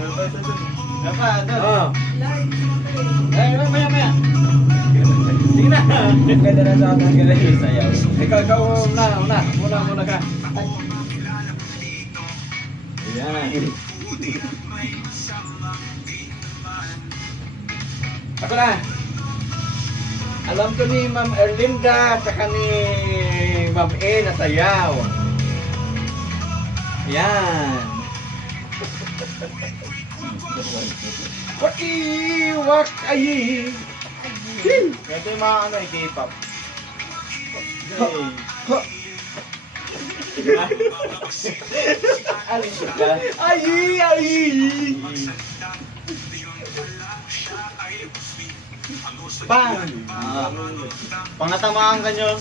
Oh. Maya. Sige na. Ganda na sa akin. Ganda yung sayaw. Ikaw muna ka. Ayan. Ako na. Alam ko ni Ma'am Erlinda saka ni Ma'am E na sayaw. Ayan. Wak ayi. Ito yung mga ano, K-pop. Alin ka? Ayi. Bang! Pangatamaan ka nyo.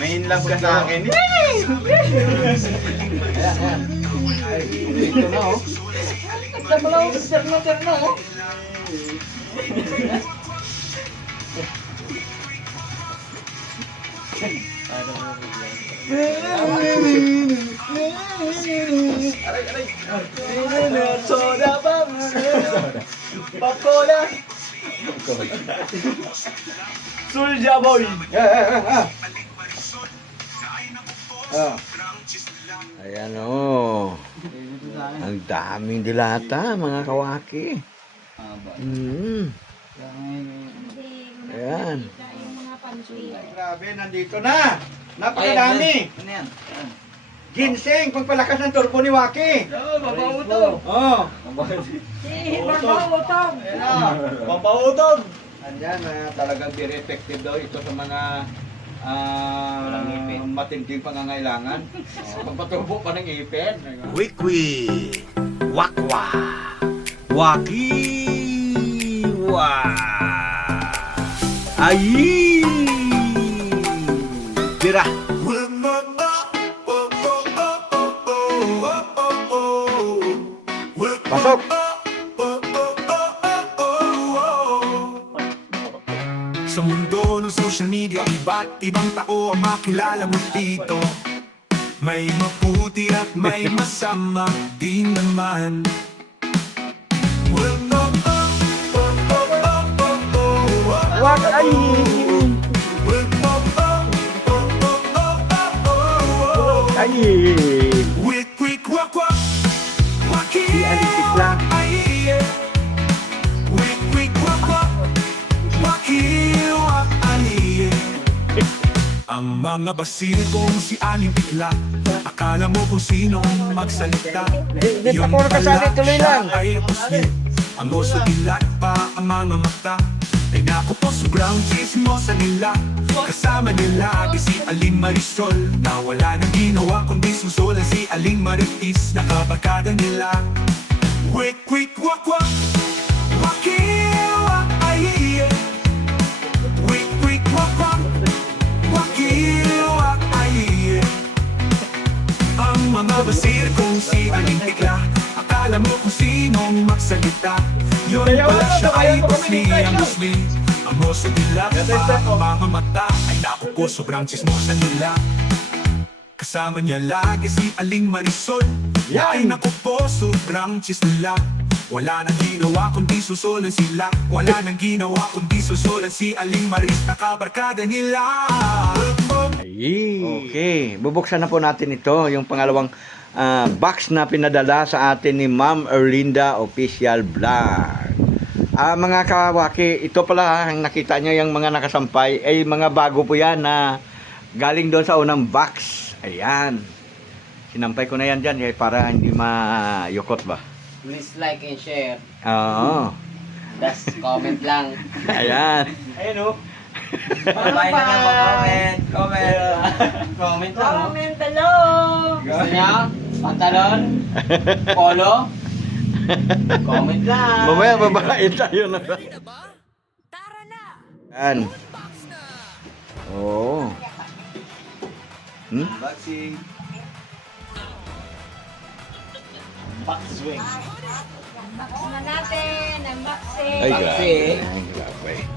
May in love ka sa akin. Ayan. Ay, ito na oh. Damalaw, terna oh. Aray. Soda ba? Pakola. Sulja boy. Ayan oh. Ang daming dilata mga kawaki. Ayan. Grabe, nandito na. Napakadami. Ano yan? Ginseng, pagpalakas ng turbo ni Waki. Pampautog. Oh. Pampautog. Pampautog. Andyan, talagang very effective daw ito sa mga matinding pangangailangan. Pagpatubo pa ng ipin. Wikwi, wakwa, wakiwa, ayi, tira. Pasok! Sa mundo ng social media, iba't ibang tao ang makilala mo dito. May maputi at may masama din naman. Wak ay! Ay! Wik wik wak wak, waki. Di alitik lang. Wik wik wak wak, waki wak aliye. Ang mga basil kong si Aling Bigla, akala mo kung sinong magsalita. Di pa ko nakasali, tuloy lang. Siya ay pusli, ang oso dilat pa ang mga mata. Ay naku po, sobrang chismosa nila. Kasama nila di si Aling Marisol, na wala nang ginawa kundi susulan si Aling Maritis, nakabarkada nila. Wik wik wak wak, wakiwa aiye. Wik wik wak wak, wakiwa aiye. Ang mga basir kong si Aling Bigla, akala mo kung sinong magsalita. Yun pala siya ay pusli, ang pusli. Ang oso nila, ang mga mata. Ay naku po, sobrang chismosa nila. Kasama niya lagi si Aling Marisol. Ay naku po, sobrang chis nila. Wala nang ginawa kundi susulan sila. Wala nang ginawa kundi susulan si Aling Maris, nakabarkada nila. Ay, okay, bubuksan na po natin ito, yung pangalawang box na pinadala sa atin ni Ma'am Erlinda Official Vlog. Mga kawaki, ito pala ang nakita nyo, yung mga nakasampay ay mga bago po yan na galing doon sa unang box. Ayan, sinampay ko na yan dyan para hindi mayukot ba. Please like and share. Oo. Just comment lang. Ayan. Ayun o. Bye na lang, comment. Comment lang. Comment below. Gusto niya? Pantalon? Polo? Comment lang. Mamaya babain tayo na. Tara na. Ayan. Oo. Boxing. Back swing. Unbox na natin. Unboxing. Ay, Boxing. grabe. Ay, grabe.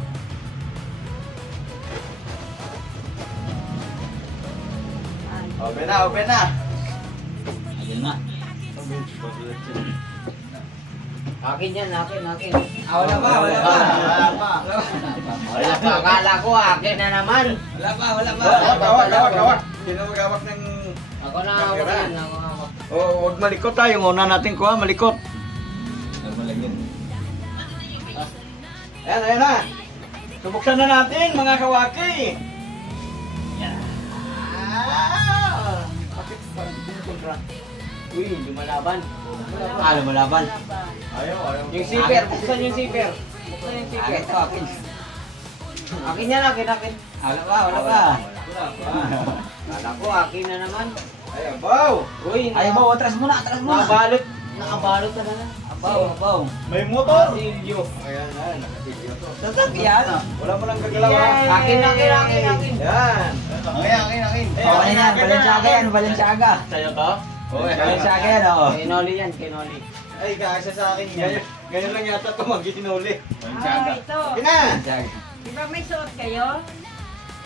Open na. Ayun na. Akin yan, akin. Wala pa. Wala pa. Wala pa, akala ko akin na naman. Wala pa. Gawak. Sino gawak ng... Ako na hawak yan, ako hawak. Huwag malikot tayo. Yung una natin kuha, malikot. Ayan na. Subuksan na natin, mga kawaki. Bakit parang kontra? Uy, lumalaban. Lumalaban. Ayaw. Yung zipper, buksan yung zipper. Akin. Akin yan, akin. Wala pa. Kala ko, akin na naman. Ay, abaw. Uy, atras muna. Nakabalot ka na. Abaw. May motor. Silvio. Ayan na, nakatigil to. Sasakyan. Wala mo lang gagalaw ha. Akin. Yan. Akin. Balenciaga. Sa'yo to? Balenciaga yan, oo. Kinoli yan. Ay, kakasya sa akin yan. Ganyan lang yata ito mag-isinuli. Ah, ito. Okay na. Di ba may suot kayo?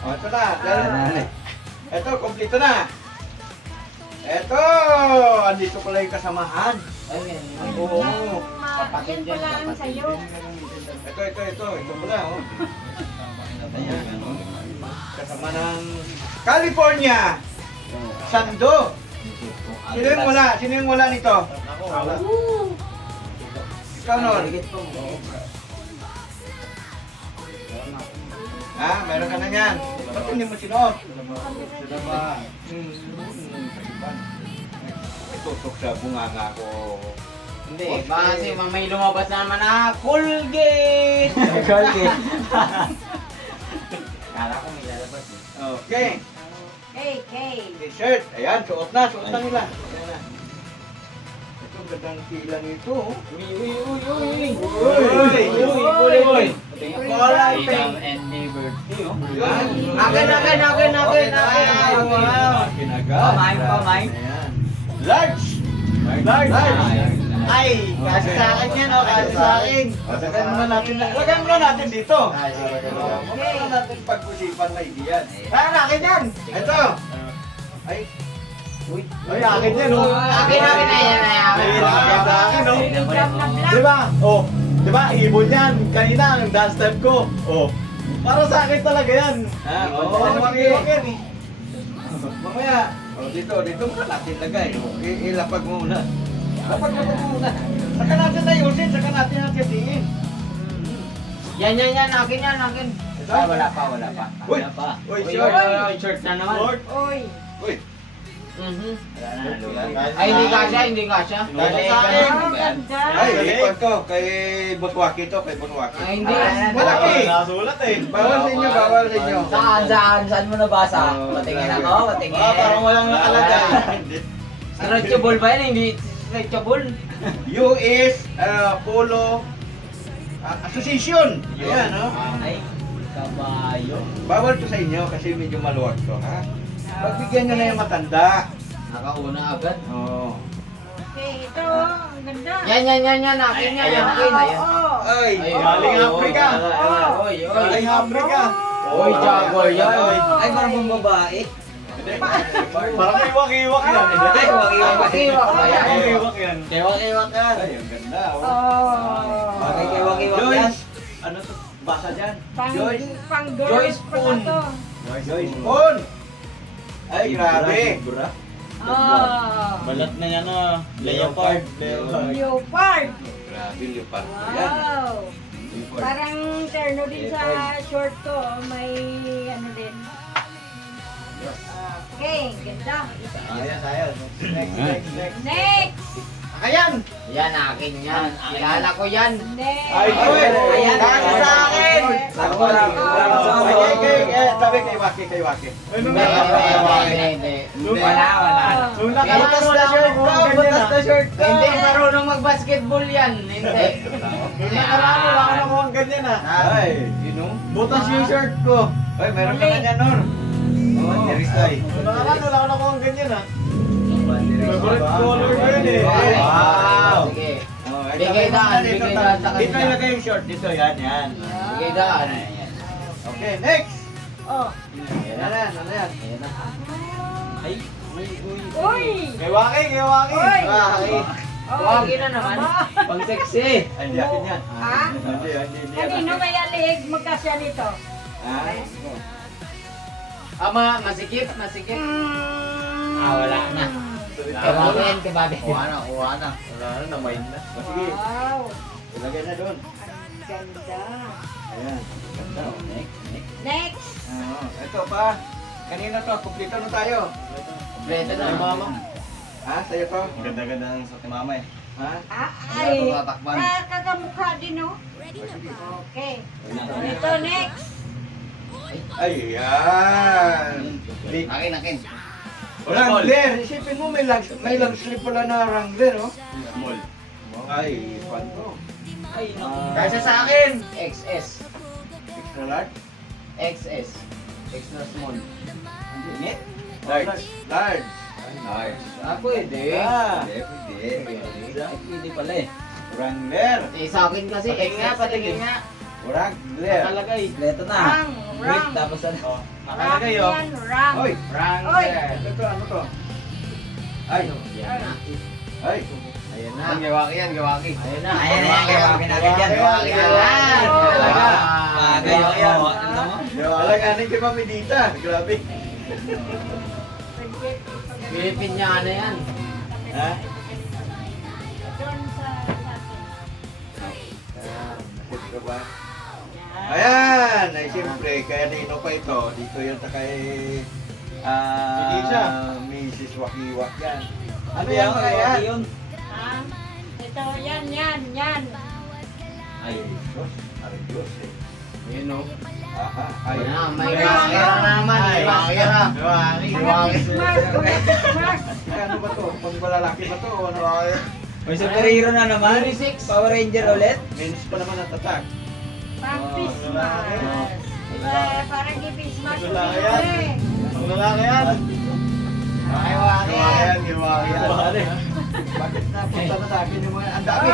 O, ito na. Ito, kompleto na. Ito, andito pala yung kasamahan. Oo. Yan pala ang sa'yo. Ito pala, oh. Ayan. Kasama ng California. Sando. Sino yung wala nito? Ikaw, Nor. Ha? Meron ka na yan. Ba't hindi mo sinuot? Tutok sa bunganga ko. Hindi, kasi may lumabas na naman na Colgate! Kala ko may lalabas eh. Okay. Hey. T-shirt. Ayan, suot na nila. Ayan na. Ito, gandang pila nito. Oh. Uy! Kulay pink. and liberty, oh. Yan. Akin. Wow. Kinagat. Pamain. Ayan. Large. Ay, kasi sa akin yan, o. Kasi sa akin. Lagyan muna natin dito. Huwag na natin pag-usipan na idiyan. Akin yan. Ito. Ay. Ay, akin yan, o. Akin na yan. Sa akin, o. Jam na black. Diba? Oh, diba? Ibon yan. Kanina, ang dance step ko. Oh. Para sa akin talaga yan. Wakiwakir eh. Mamaya. Dito muna natin lagay. Ilapag mo muna. Lapag mo muna. Saka natin ayusin, saka natin hatihatiin. Yan, akin. Wala pa. Uy! Uy, short! Short na naman. Lord. Uy. Uy! Ay, hindi kasya. Kasi Ah, ganun. ang ganda. Ay, ipon ko. Kay Boswaki to, kay Boswaki. Ay, hindi. Malaki. Nasulat eh. Bawal sa inyo, bawal sa inyo. Saan mo nabasa? Oh, Patingin ako, patingin. Parang walang nakalagay. Stretchable ba yan? Hindi stretchable. US Polo Association. Ayan, no? Ay, kabayo. Bawal to sa inyo kasi medyo maluwag to, ha? Pagbigyan nyo na yung matanda. Nakauna agad. Oo. Okay, ito. Ang ganda. Yan. Akin yan. Oo. Ay! Galing Africa. Oy. Galing Africa. Oy, Jaguar yan. Ay, parang pang babae. Parang iwak-iwak yan. Iwak yan. Iwak yan. Iwak yan. Ay, ang ganda, oh. Oh. Bagay kay Waki-Waki yan. Joyce! Ano to? Basa dyan? Joyce! Pang girls Joyce pala Poon. to. Joyce Pon! Ay, grabe! Oh. Balat na yan ah. Leopard. Leopard. Grabe, leopard ko yan. Wow. Parang terno din sa short ko. May ano din. Okay, ganda. Ayos. Next. Next. Ayan. Yan, akin yan. Kilala ko yan. Next. Ay, Ayan. Kasi sa akin. Ako lang. Sabi kay Waki. Hindi. Wala. Nung nakabutas na shirt ko, butas na shirt ko. Hindi marunong mag-basketball yan. Hindi. Nung nakaraan, wala ka nakuha ang ganyan ah. Ay, you know? Butas yung shirt ko. Ay, meron ka na dyan, Nor. Oo, Jerisay. Nung nakaraan, wala ka nakuha ang ganyan ah. Favorite color ko yun eh. Wow. Sige. Oh, ay, Bigay sabi mo daan, na dito, bigay daan sa Dito kanya. ilagay yung short. Dito, yan. Bigay daan. Okay, next. Oh. Ano yan? Ayan na. Uy. Kay Waki. Uy. Waki. Wagi na naman. Pang sexy. Ay, hindi akin yan. Ha? Hindi yan Kanino akin. may alihig magkasya nito? Ah, Ama, masikip. Wala na. Kawagin, kabady. Kuha na. Wala na, na-mind na. sige, Wow. ilagay na doon. Ang ganda. Ayan. Ganda. Next. Ito pa. Kanina to, kumplito na tayo. Kompleto na. Mama. Ha? Sa'yo to? Ang ganda-ganda ng suot ni mama eh. Ha? Ay, Wala to tatakban. kakamukha din, no? Okay. Ito, next. Ayan. Akin. Wrangler. Isipin mo, may long sleeve pala na Wrangler, oh. Mall. Ay, fan to. Ay, Kasi sa akin. XS. Extra large? XS. Extra small. Init? Large. Large. Large. Pwede. Ah, Pwede pala eh. Wrangler. Sa akin kasi, patingin nga. Wrangler. Nakalagay. Kompleto na. Rang. Tapos ano? Nakalagay Rang oh. yan, rang. Oy, Wrangler. ito, ano to? Ay, Yan na. ay. Ayan na. Ang gawaki yan, gawaki. Ayan na. Gawaki natin yan. Gawaki Gawaki yan. Talaga. Gawaki yan. Alaganin kay Mami Dita. Grabe. Pilipinyana yan. Ha? Doon sa Nakit ka ba? Ayan! Ay, siyempre, kaya nino pa ito. Dito yun sa kay... Lisa. Mrs. Wakiwak yan. Ano yan kaya? Ah, ito, yan. Ay, Diyos. Ay, Diyos eh. Yun o. Aha, ay. Ayan na, may Ay. gawaki na naman. Ay, gawaki na. Gawaki. Christmas. Ay, ano ba to? Pang malalaki ba to? Ano? May superhero na naman. Power Ranger ulit. Menos pa naman ang tatak. Pang Christmas. Parang i-Christmas ko Wala dito yan. eh. Ang lalaki yan. Gawaki yan. Gawaki yan. Bakit napunta na sa akin yung mga... Ang dami!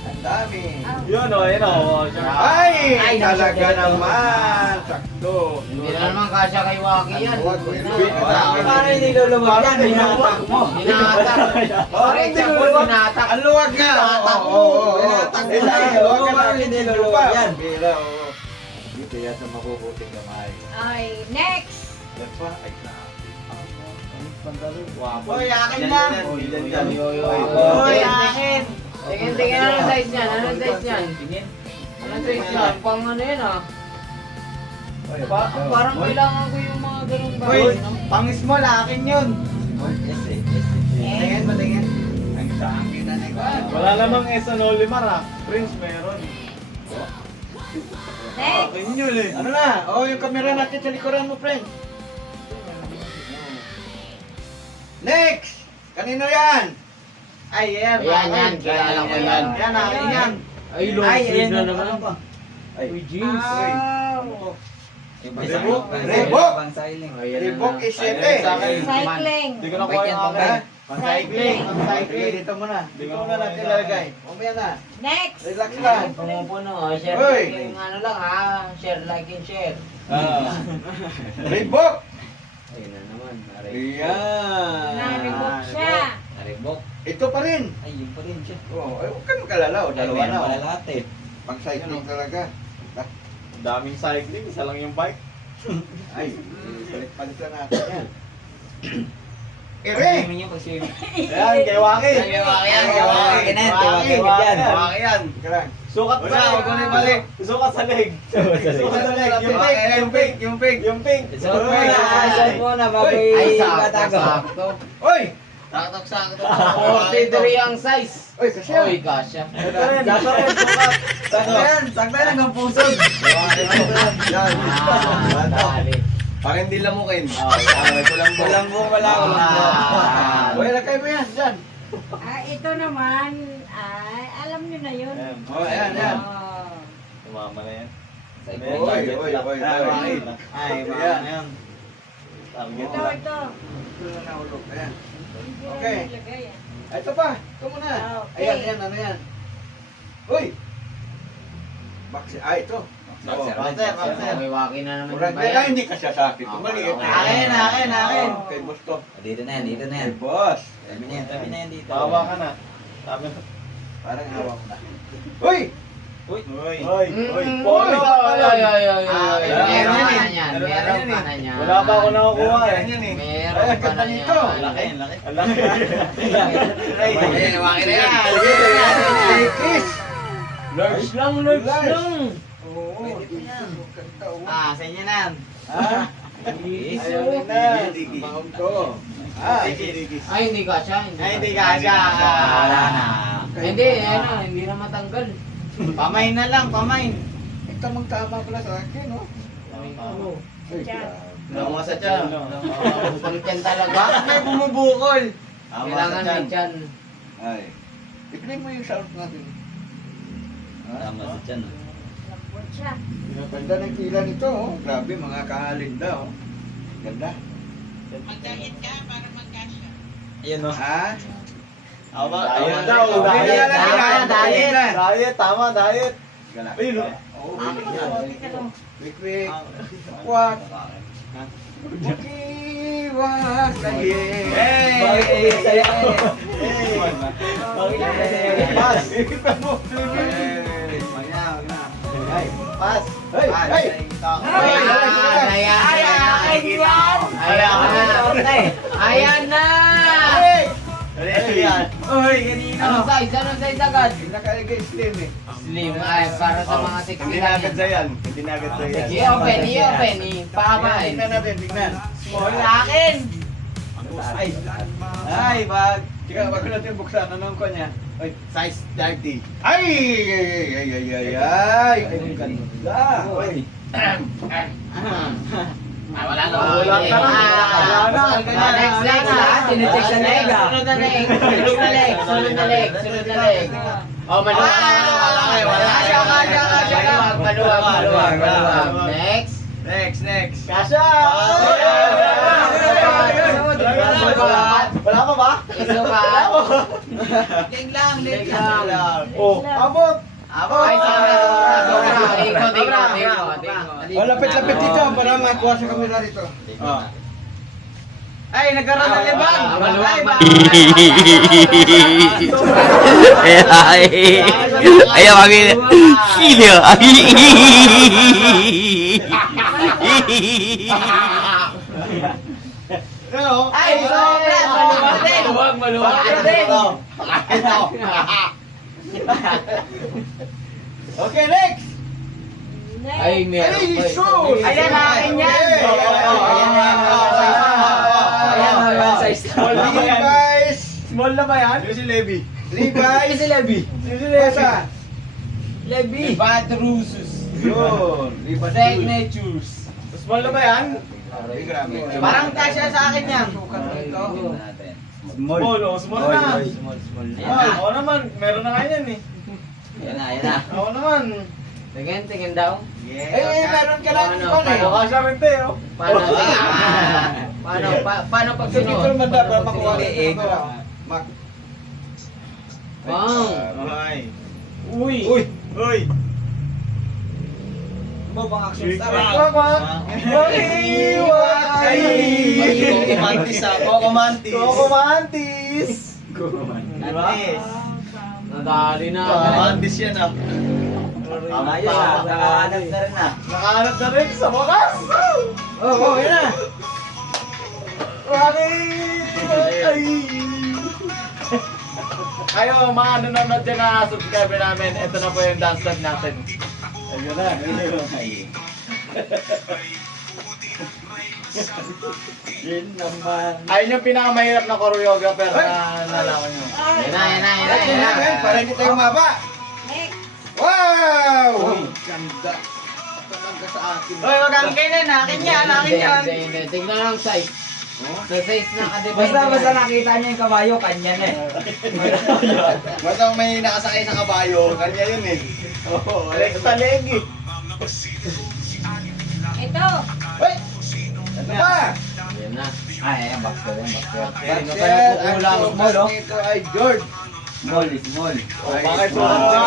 Ang dami! Yun o, yun o. Ay! Ay, Talaga nakasakit. naman! Sakto! Hindi na naman kasya kay Waki yan. Parang hindi lulumag yan, hinatak mo. Hinatak. Parang example, hinatak. Ang luwag nga! Hinatak mo na! Luwag ka na! Hindi lulumag yan! Bila, oo. Dito yan sa mabubuting kamay. Ay, next. Yan pa? Ay, na. Oy, akin na. Oy, akin. Tingin anong size niyan? Anong size niyan? Anong size niyan? Pang ano yun ah? Parang kailangan ko yung mga ganung Uy, bagay. pang small, akin yun. Tingin ba, tingin? Ang sa akin na nila. Wala namang Esa no Limar ah. Prince meron. Next. Akin yun eh. Ano na? Oh, yung camera natin sa likuran mo, friend. Next! Kanino yan? Ay, yan. Yan, kilala ko yan. Yan, akin yan. Ay, long sleeve na naman. Ay, jeans. Wow. Reebok? Reebok? Ayan Reebok na. is Ayan, sa akin. Cycling. Hindi ko na kuha yung akin. Pang-cycling. Okay, Pang-cycling. dito muna. Hindi Dito ko muna natin lalagay. Mamaya na. Next. Relax lang. Pumupuno, share Uy! like yung ano lang ha. Share, like, and share. Reebok! Ayun na naman. Ayan. Naribok siya. Naribok. Ito pa rin. Ay, yun pa rin siya. Oh, ay, huwag ka magalala. O, dalawa na. Wala Oh. lahat eh. Pang cycling talaga. Daming cycling, isa lang yung bike. Ay, palit lang natin yan. Ere! Pag-swimming yun, pag-swimming. Yan, kay Waki. Kay Waki yan, kay Waki. Kay Kay Waki. Waki yan. Waki yan. Karang. Sukat Wala, sa huwag ko na ibalik. Sukat sa leg. Sukat sa leg. Yung pink, yung pink, yung pink, yung pink. Suot mo na, suot mo na, bago Uy, i-katago. Oy! Sakto-sakto. 43 ang size. Oy, kasi yan. Uy, kasya. Ito rin, sukat. Sakto yan. Sakto yan hanggang pusod. Yan. Dali. Para hindi lamukin. Walang buong wala. Oy, lagay mo yan. Dyan. Ito naman, alam nyo na yun. Oh, ayan, ayan. Oh. Tumama na yan. Oy. Ay, mga na yan. Target Ito, lang. ito. Ito na nahulog. Ayan. Hindi Okay. na nilagay, ah. Ito pa. Ito muna. Okay. Ayan, ano yan. Uy! Ito. Boxer. May waki na naman Murag yung na bayan. hindi ka siya sa akin. Maliit. Akin. Kay boss to. Dito na yan, dito na yan. Kay boss. Tabi na yan dito. Bawa ka na. Parang awa mo na. Uy! Uy! Uy. Polo ka pala. Meron ka na yan. Meron ka na yan. Wala pa ako nakukuha eh. Meron ka na yan. Laki. Ayun, waki na yan. Kiss! Large lang, large lang. Oo. Ah, sa inyo na yan. Ah? Ayaw na. Maon to. Ah, Ay, hindi ka siya. Hindi ka siya. Wala na. Hindi, ano, hindi na matanggal. Pamay na lang, pamay. tamang-tama pala sa akin, no? Ay, Tiyan. Tama sa tiyan. Pangtiyan talaga. Bakit may bumubukol? Kailangan may tiyan. Ay. I-play mo yung sound natin. Tama sa tiyan. Lambot siya. Ganda ng tila nito, oh. Grabe, mga kahalinda, oh. Ganda. Ayan o. Ha? Tama Diet daw. daw. Diet. Diet. Diet. Tama, diet. Gala. Ayun o. Oh, Ano? quick. Kwak. Bukiwak. Pas. Pas. Hey, hey. Ayan na! Uy, kanina. Anong size? Anong size agad? Nakalagay slim eh. Slim. Ay, para sa mga 60 Hindi na lang agad yan. sa yan. Hindi na agad sa yan. I-open, i-open. Paabay. Tingnan natin, tingnan. Small akin! Ay. Ay, wag. Teka, wag ko natin buksan. Anong ko niya? Ay, Size 30. ay, ay. Ang ganda. Ay. Wala na. Wala ka na. Wala na. Next, next. Sinecheck sa leg. Sunod na leg. Sunod na leg. Sunod na leg. Sunod na leg. Oh, maluwag. Maluwag. Next. Next. Kasha! Wala pa ba? Isukat. Leg lang. Oh, abot. Ay, sobra. Ikot. Oh, lapit-lapit dito para makuha sa kamera dito. Oh. Ay, nagkaroon ng libang. Maluwag ba? Ayaw kami. Sino? Ano? Ay, sobra. Maluwag din. Maluwag din. Okay, next. Next. Ay, meron Ay, pa. shoot! Ayan, akin yan. Ayan, size Small na ba yan? Levi's. Small na ba yan? Yung si Levi. Levi's. Levi. Basa. Levi. Patrusus. Yun. Levi's. Signatures. Small na ba yan? Ay, grabe. Parang kasya sa akin yan. Small, oh, small na. Small, ako naman. Meron na nga yan eh. Yan na. Ako naman. Tingin daw. Eh, meron ka lang Paano, ito eh. Ako kasya rin tayo. Paano pag Kasi dito sunod? naman dapat makuha nito. Mak. Wow. Ay. Uy. Uy. Mo bang action star? Kwak. Ay. Mantis ah. Coco Mantis. Diba? Nadali na. Mantis yan ah. Tama yun ah. Nakahanap na rin ah. Nakahanap na rin sa wakas. Oh, yan na. Ay. Kayo, mga nanonood dyan na subscriber namin, ito na po yung dance tag natin. Ayun na. Yun naman. Ayun yung pinakamahirap na choreographer na nalaman nyo. Yan na. Para hindi tayo maba. Next. Wow! Ganda. Talaga sa akin. Hoy, wag kang kainin. Akin yan. Hindi. Tignan lang size. Sa size na ka-divide. Basta nakita niya yung kabayo, kanya na eh. Basta may nakasakay sa kabayo, kanya yun eh. Oo, taleg eh. Ito. Hoy! Ano ba? Yan na. Ay, ayan, box ko yan. Baxter, ang Small, oh. nito ay George. Small. Bakit sumunod ka?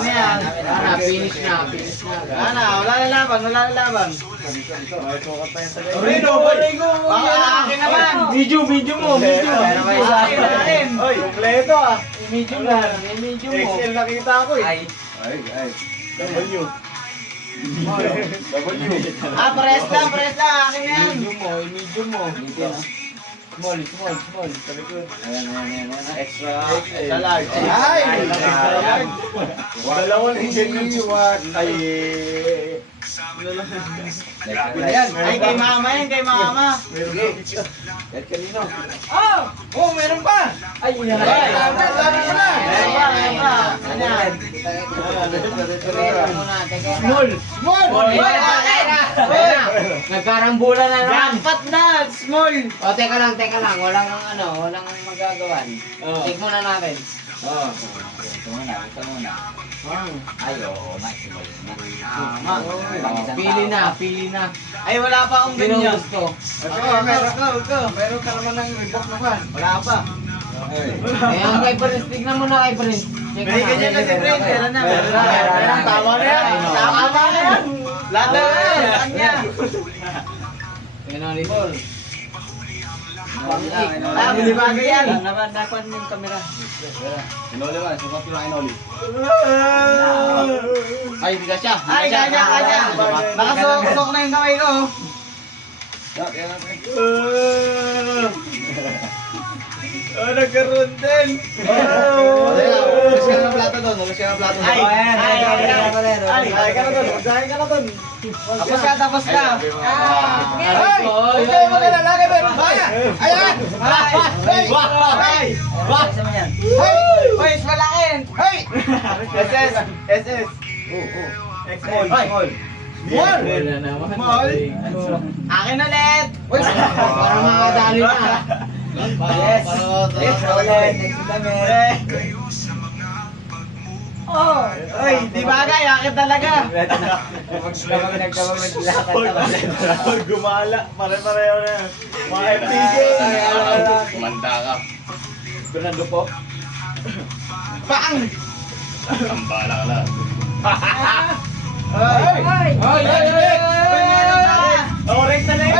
Ayan. finish na. Wala na laban. May sukat pa yung sagay. Rigo, akin naman. Medium mo. Akin. Oy, kompleto ah. Medium mo. XL nakita ko eh. Ay. W. Pares lang. Akin na yan. Medium mo. Small. Ayan. Extra large. Ay! Dalawang ganyan. Ay. Ayan. Ay, kay mama. Kahit kanino. Oh, meron pa! Ay, yan. Meron pa. Small! Nagkarambula na naman. Jackpot na! Small! O, teka lang. Walang magagawan. Check muna natin. Ito muna. Ay, oo. Nice. Pili na. Ay, wala pa akong Sino ganyan. gusto? Meron ka naman ng Reebok naman. Wala pa. Ayan, kay Prince. Tignan mo na kay Prince. Check May ganyan na si Brent. Meron na. Tama na yan. Lahat na yan. Kanya. Ayan o, Nicole. Bili bagay yan. Napan mo yung camera. Inoli ba? Sukat yung inoli. Ay, hindi ka siya. Ay, kanya. Nakasok na yung kamay ko. Nagkaroon din. Ulis ka ng plato doon. Ay, ka na doon. Magsahin ka na doon. Tapos ka. Ay! Okay, maglalagay meron pa. Ayan! Ay! Hoy, malakin! Hoy! SS. Small. Small! Small! Akin ulit! Para makadali na. Yes. Ulit. Next damit. Ay, di bagay, akin talaga! Pag gumala, pare-pareho na yan. Mga FPJ! Kumanda ka. Fernando po. Pang! Tambala ka lang. Ay! Orange na lang!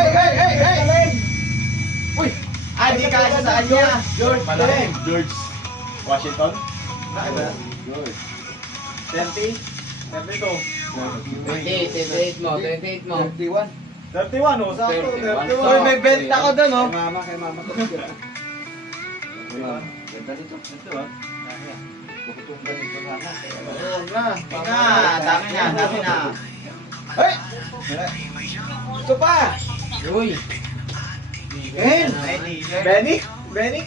Uy! Ay, di kasi sa kanya! George! George Washington? George 30? 32? 28 mo. 31, oh, sakto, 31. 31. Uy, may belt ako doon, oh. Kay mama ko. Ganda dito. Bukutong ganito sana. Dami na. Hey! Ito pa! Uy. Benny? Benek.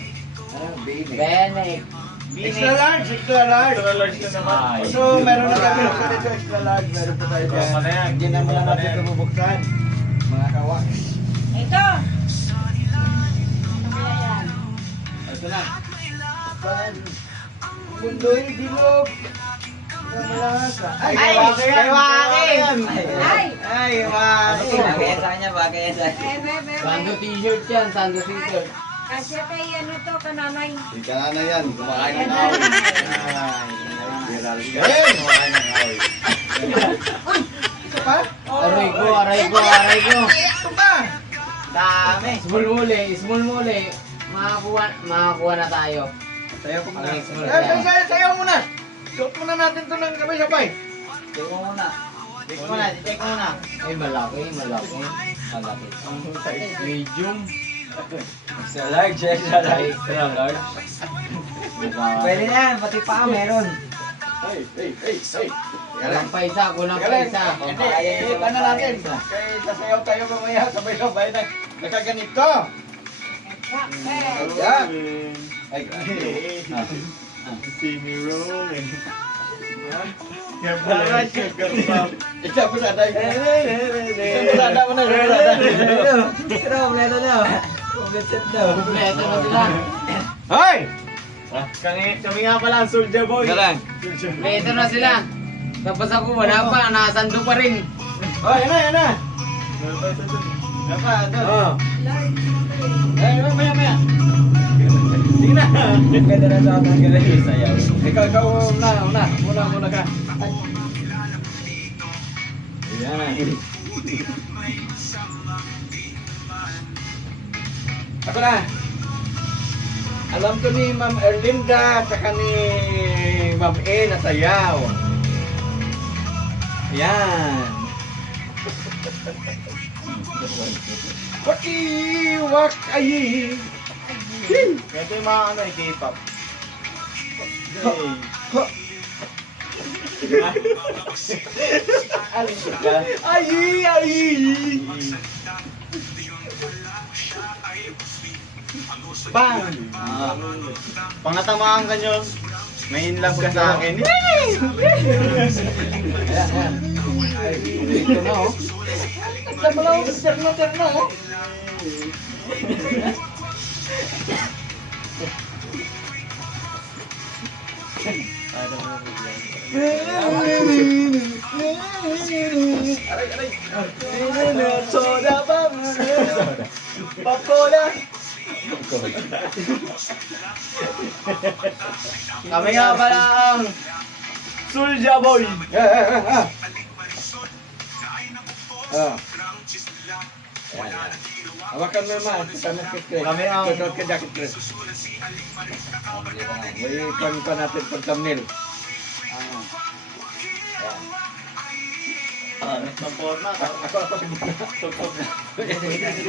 Extra large na naman. So, meron na kami. Extra large, meron pa tayo dyan. Hindi naman na natin ito bubuksan. Mga kawak. Ito. Ayan. Ito na. Mundo'y dilog. Ay, kay Wakin! Ay, Wakin! Bagay sa kanya, bagay sa kanya. Sando t-shirt yan. Sando t-shirt. Kasi kay ano to, kananay. Ika na yan. Kumakain Yan ng na. awit. Ay! Kumakain ng awit. Ito pa? Aray ko. Ito pa! Dami! Small muli. Makakuha na tayo. Sayaw ko muna. Okay, small. Sayaw muna! Suot muna natin ito ng sabay-sabay. Tingnan mo muna. Check muna. Ay, malaki. Medium. Extra large. Extra large. Pwede na yan, pati pa meron. Hey! Kulang pa isa. Hindi, paano natin? Kaya sasayaw tayo mamaya, sabay-sabay na nakaganito. Yan. Ay, Sini rolling. Ikaw po sa tayo. Sada mo na. Pero, kompleto na. Complete set na. Kompleto na sila. Hoy! Kami nga pala ang Soldier Boy. Kompleto na sila. Tapos ako wala pa. Nakasando pa rin. Oh, yan na. Yan pa, doon. Ay, maya. Sige na. Ganda na sa akin. Ganda yung sayaw. Ikaw, una ka. Ayan. Ako na. Alam ko ni Ma'am Erlinda at saka ni Ma'am E na sayaw. Ayan. Wak ayi. Ito yung mga ano, K-pop. Ayi. Bang! Pangatamaan ka nyo. May in love ka sa akin. Ayan. Ay, ito na oh. Tama lang, terno oh. Soda pa! Papola! Kami nga pala ang Soulja Boy! Ah. Hawakan mo naman, tanong kit. Kami ang- Tutulog ka jacket dress. May pan pa natin pag thumbnail. Ng forma. Ako siguro.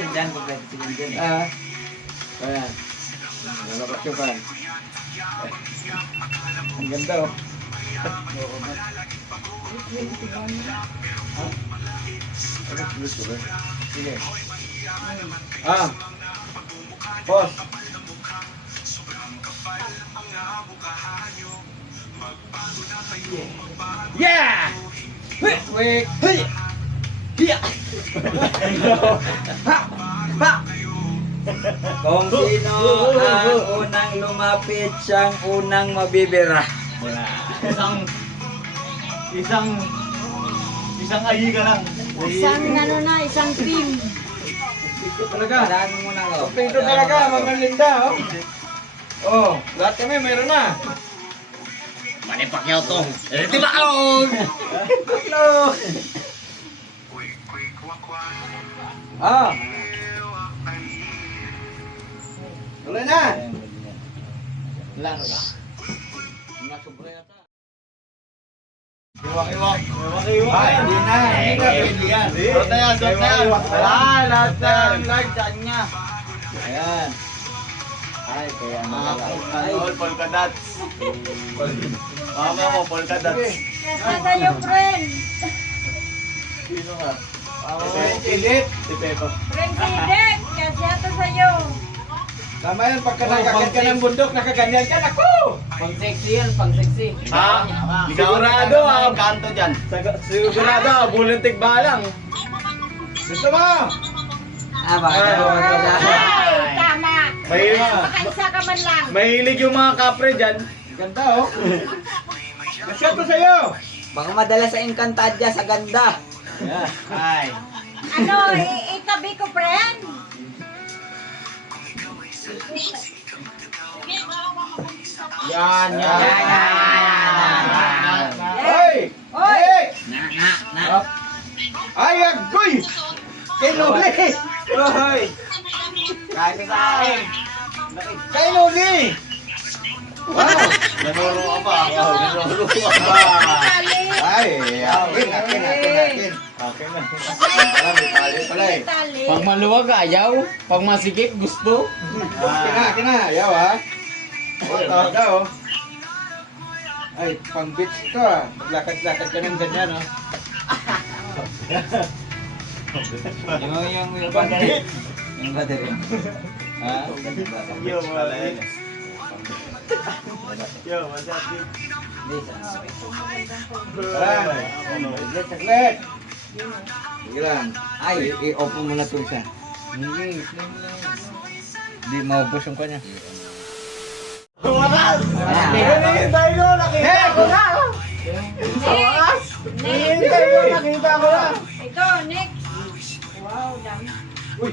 Diyan, kompleto si Diyan. Ayan. Nalabas yung pan. Ang ganda oh. Sige. Boss. Yeah! Wait, wait. Hey! Hiya! Kung sino ang unang lumapit, siyang unang mabibira. Isang ayi ka lang. Isang ano na, isang team. Ito talaga. Dami mo na ko. Ito talaga, mga Linda oh. Oh, lahat kami meron na. Manny Pacquiao to. Hello! Ah! Wala na! Wala na ba? Nasubra yata. Iwak. Ah, hindi na. Hindi na pwede yan. Suot na yan. Lahat na ang live dyan niya. Ayan. Ay, kaya All polka dots. Mama mo, polka dots. Kasi sa'yo, friend. Sino ka? Edit. Si Pepo. Friend si Dek. Kasi ito sa'yo. Tama yan, pagka nakakit ka ng bundok, nakaganyan ka, naku! Pang sexy yan, pang sexy. Sigurado ang kanto dyan. Sigurado, bulintig balang. Gusto mo? Ay, tama. May- Makaisa ka man lang. Mahilig yung mga kapre dyan. Ganda oh. Nasya ko sa'yo. Baka madala sa Encantadia sa ganda. Ay. Ano, itabi ko, friend. Yan. Ay! Oy! Ay! Na. Ay, agoy! Kinuli! Hoy. Kahit sa akin. Kinuli! Wow! Nanuro ka pa. Nanuro ka pa. Tali. Ay, akin. Akin na. May tali pala eh. Tali. Pag maluwag ayaw, pag masikip gusto. Akin na. Ayaw ha. Tawag ka oh. Ay, pang beach ito ah. Maglakad-lakad ka ng ganyan oh. Yung battery. Yung battery. Ha? Yo, what's up, dude? Saglit. Sige lang. Ay, i-open mo na ito isa. Hindi maubos yung kanya. Wakas! Hinihintay ko, nakita ko na! Wakas! Hinihintay ko, nakita ko na! Ito, next. Wow, dami. Uy,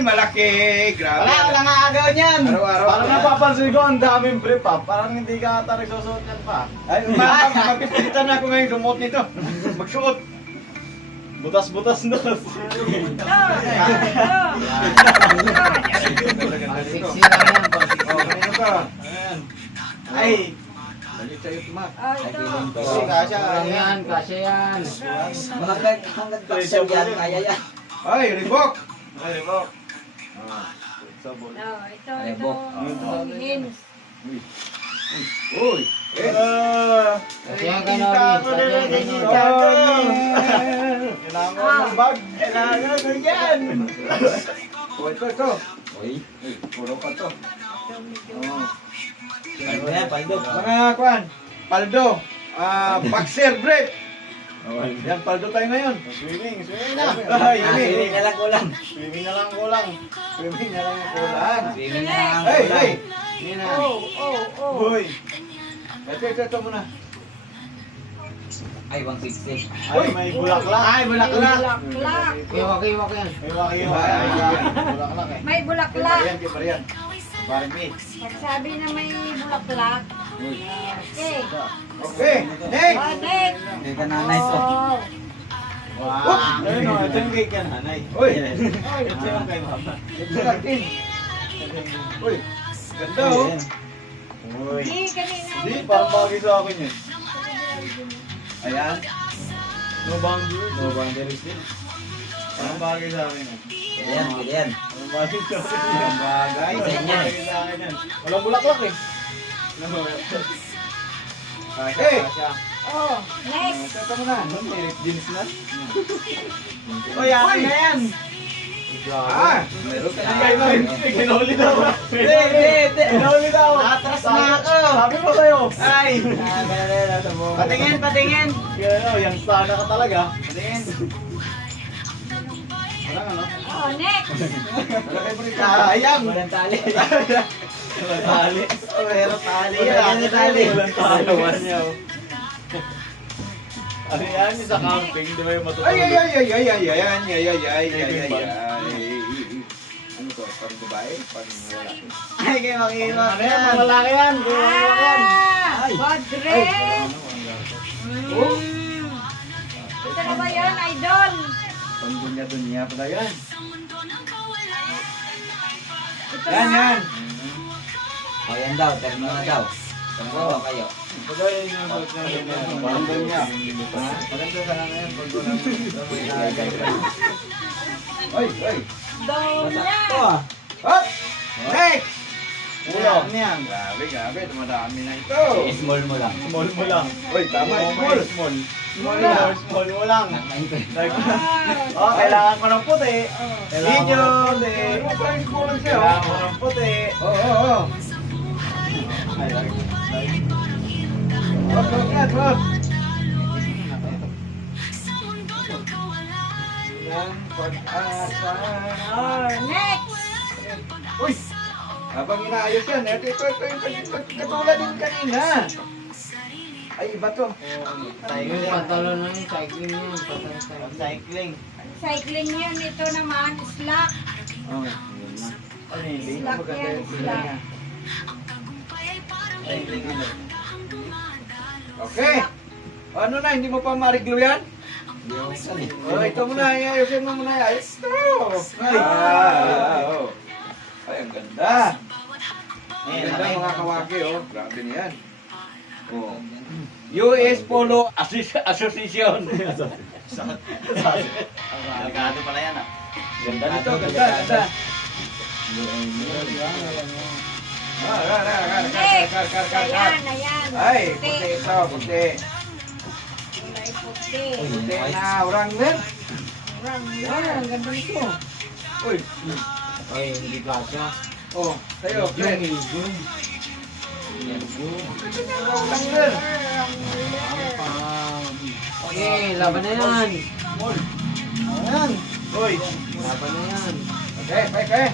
malaki. Grabe. Wala nga agaw niyan. Araw-araw. Parang napapansin ko, ang daming brief pa. Parang hindi ka ata nagsusuot yan pa. Ay, mapipilitan na ako ngayon sumuot nito. Magsuot. Butas-butas na. Ito. Siksi lang yan. Ano ka? Ayan. Ay. Balik sa'yo, Tumak. Oh, ito. Kasi kasya. Yan, kasya yan. Hanggang boxer yan, kaya yan. Ay, Reebok. Ay, Reebok. Sabon. Oh, ito. Reebok. Hins. Uy. Kasya yan kay Noli. Kasya yan kay Noli. Kailangan ko ng bag. Kailangan ko yan. Oh, ito. Uy, puro pa to. Paldo yan, paldo. Mga kwan, paldo, boxer brief. Yan, paldo tayo ngayon. Swimming na. Ay, Swimming na lang kulang. Swimming na lang kulang. Swimming na lang yung kulaan. Swimming na lang. Hey! Yun na. Oh. Uy. Ito muna. Ay, 160. Ay, may bulaklak. Ay, bulaklak. Bulaklak. Iwak yan. May wakiwa. Ay, bulaklak eh. May bulaklak. Kay Marian. Barbie. Pag sabi na may bulaklak. Okay. Okay, next! Oh, next. Hindi ka nanay to. Oh. Wow. Ayun o, ito yung cake yan, hanay. Uy! Ito yung kay mama. Ito natin. Uy! Ganda oh! Uy. Hindi, kanina. Hindi, parang bagay sa akin yun. Ayan. No boundaries. No boundaries din. Parang bagay sa akin yun. Yan, yan. Parang bagay sa akin yun. Ang bagay. Parang bagay sa akin yan. Walang bulaklak eh. Okay! Oh, next. Ito muna. Jeans na? Uy, akin na yan! Meron ka na. Kinuli daw. Hindi. Kinuli daw. Atras na ako. Sabi ko sa'yo. Ay! Patingin, patingin. Yung sana ka talaga. Patingin. Walang ano? Oh, next. Sayang. Walang tali. Walang tali. Meron tali yan. Walang tali. Ano yan? Sa camping, di ba yung matutulog? Ano to? Parang babae? Parang lalaki? Ay, kayo makiwa. Ano yan? Mga lalaki yan. Ah, Bodres. Oh. Ito na ba yan, idol? Pandunya-dunya pala yan. Ito Yan, na. yan. O yan daw, terno na daw. Terno kayo. Bagay yung suot niya. Parang dunya. Maganda ka lang yan. Pag wala Oy! Donya. Hop! Next! Ulo. Ano yan? Grabe. Dumadami na ito. Small mo lang. Small mo lang. Uy, tama. Small. Small. Small lang. Small mo lang. Wow. Oh, kailangan ko ng puti. Kailangan ko ng puti. Parang kulang siya. Kailangan ko ng puti. Oo. Wag. Yan, pag-asa. Oh, next. Uy! Habang inaayos yan, ito yung katulad din kanina. Ay, iba to. Yung pantalon na yun, cycling yun. Cycling. Cycling yun. Ito naman, slack. Oh. Hindi. Slack yan, slack. Cycling ano? Okay. Ano na, hindi mo pa mariglo yan? Oh, ito muna, ayusin mo muna. Ayos to. Ay, oh. Ay, ang ganda. Ang ganda mga kawaki, oh. Grabe niyan. Oh. US Polo Association. Delikado pala yan ah. Ganda nito, ganda. Next. Ayan. Ay, Puti. puti ito, puti. Kulay puti. Puti na orang men. Wrangler. Ang ganda nito. Uy, Ay, hindi kasya. oh, tayo, friend. Medium. Wrangler. Okay, laban na yan. Ayan. Uy. Laban na yan. Okay. Ay,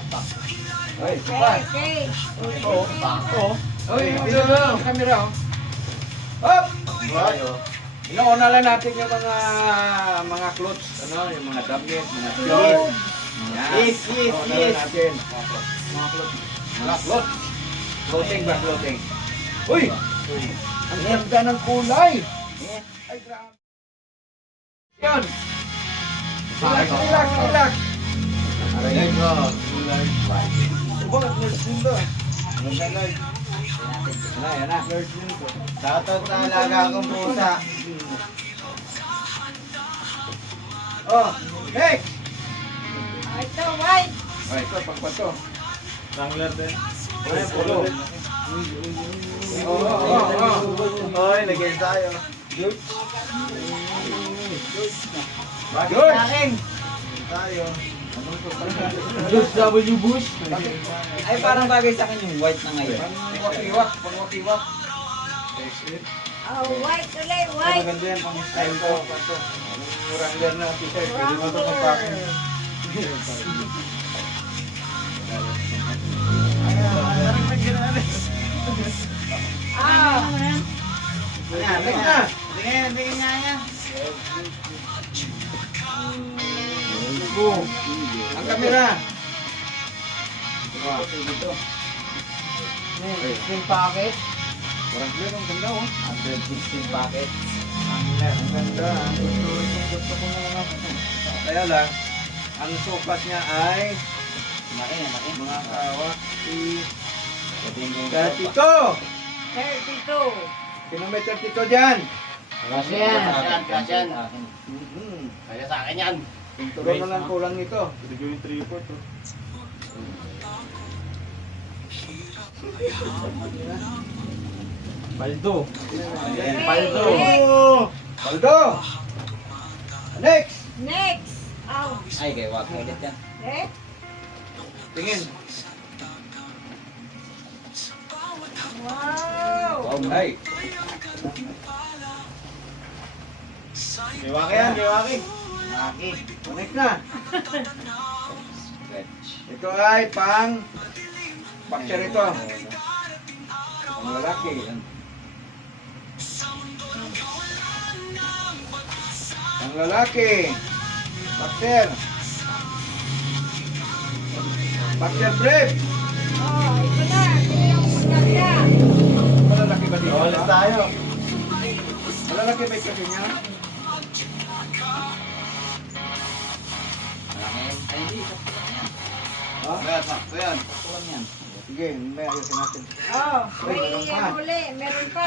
Okay, okay. Oh. Oh. Uy, ito lang, camera, oh. Hop! Ayo. Inauna lang natin yung mga clothes, yung mga damit, mga clothes. Yan. Yes. Inauna lang natin. Mga clothes. Close. Closing ba? Closing. Uy! Ang ganda ng kulay! Ay, grabe. Yun! Relax, relax, relax! Aray ko. Bakit nurse din to? Yan na. Shoutout sa alaga akong pusa. Oh, next! Ito, white. Ay, ito, pagpato. Wrangler din. Ay, pulo. Oy, lagyan tayo. Good! Sa akin. Tayo. George W. Bush. Ay, parang bagay sa akin yung white na ngayon. Pangwakiwak, pangwakiwak. Oh, white ulit, white. Maganda yan, pang style ko. Wrangler na t-shirt. Pwede mo ito papakin. Ah, Next na! Tingin nga yan. Boom! Ang kamera! 16 packet. Wrangler, ang ganda oh. 116 packet. Ang ganda. Gusto ko na Kaya lang, ang sukat niya ay Laki, laki. mga kawaki. Dati 32! 32. Sino may 32 dyan? Kasi Yan, yan. Kaya sa akin yan. Pinturon na lang kulang nito. Ito yung 3-4 to. Baldo. Paldo! Next. Paldo! Next! Next. Oh, Ay, kay wag ulit yan. next. Tingin. Wow. Ay! Kiwaki yan, kiwaki. Maki. Next na. Ito ay pang boxer ito. Pang lalaki. Pang lalaki. Boxer. Boxer brief. Oh, ito na. Ito yung maganda. Malalaki ba dito? Ulit tayo. Malalaki ba yung kasi niya? Ay, hindi. Ha? Ayan, sakto yan. Kulang yan. Sige, may ayusin natin. Oh, may ano uli. Meron pa.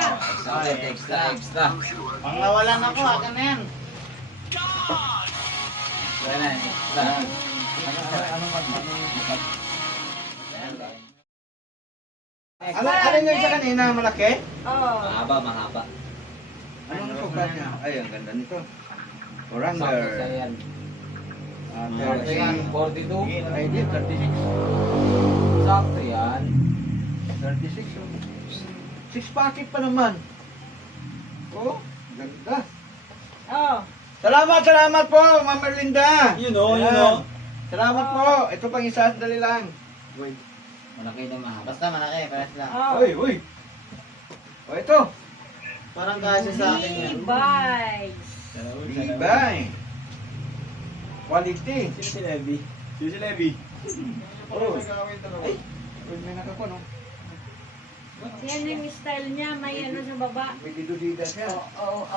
Extra. Panglawalan ako, akin na yan. Wala na, extra. Ano yung sa kanina malaki? Oh. Mahaba. Anong sukat niya? Ay, ang ganda nito. Sakto Wrangler. sa yan. 30. 42. Ay, di, 36. Sakto yan. 36. Oh. 6 packet pa naman. Oh, ganda. Oh. Salamat po, Ma'am Erlinda. You know. Salamat po. Ito pang isa, dali lang. Malaki na mahaba. Basta malaki, pares lang. Oh. Uy. O, ito. Parang kasi sa akin yan. Levi's. Bye. Quality. Sino si Levi? Sino si Levi? Oh. Ay, may nakakuha, no? Yan yung style niya. May ano sa baba. May didudida siya. Oo.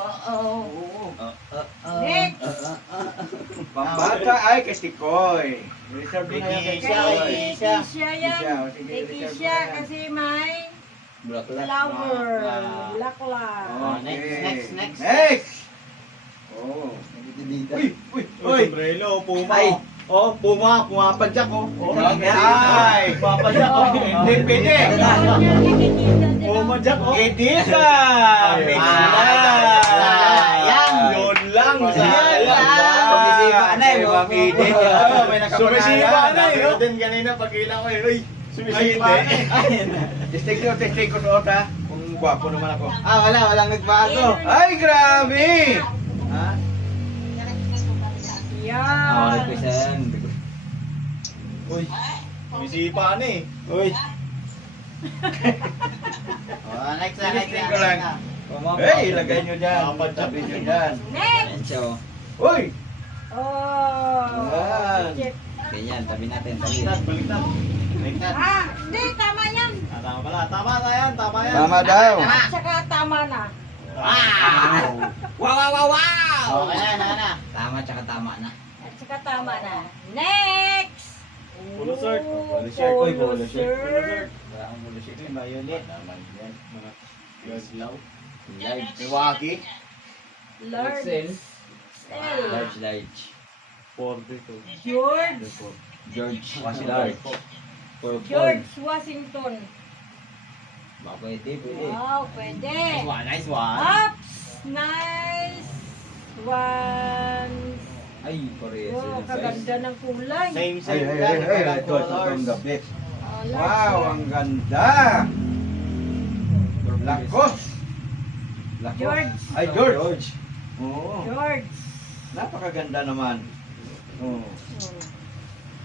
Next. Pambata ay kay Tikoy. Reserve na yan kay Kay Tikoy. Tisha yan. Tisha, o sige, Kay reserve Tisha na yan. kasi may flower. Bulaklak. Oh, Next. Next! Oh. Uy! Uy! Sombrero, Puma. Ay. Oh, Puma, pumapadyak oh. Ay! Pumapadyak oh. Hindi, pwede! Pumapadyak oh. Edita! Mix na! Yan! Yun lang! Sumisipa na eh, Ma'am Edith. Oh, may nakapangalan. Sumisipa na eh. Sabi ko din kanina pagkila ko eh. Uy! Sumisipa na eh. Testing ko suot ha. Kung gwapo naman ako. Walang nagbago. Ay, grabe! Ha? Yan. Uy! Sumisipa na eh. Uy! Next Testing ko lang. Hey, ilagay nyo dyan. Sabi nyo dyan. Next. Uy! Oh. Yan. Check. Ganyan, tabi natin. Baliktad. Hindi, tama yan. Tama pala. Tama na yan. Tama yan. Tama daw. At saka tama na. Okay na. Tama tsaka tama na. At saka tama na. Next! Polo shirt. Polo Polo shirt. shirt. Wala akong polo shirt. Violet. Naman yan. Mga Yoslaw. Milwaukee. Large. L. Large. 42. George. George. Large. George Washington. Pwede. Wow, pwede. Nice one. Ups! Nice one. Ay, Korea. Wow, kaganda ng kulay. Same, Ay, same. ay, ay, ay, ito, Colors. ang gabi. Oh, large Wow, yan. ang ganda! Lakos! Lakos. George. Ay, George! Oo. George. Napakaganda naman. Oo.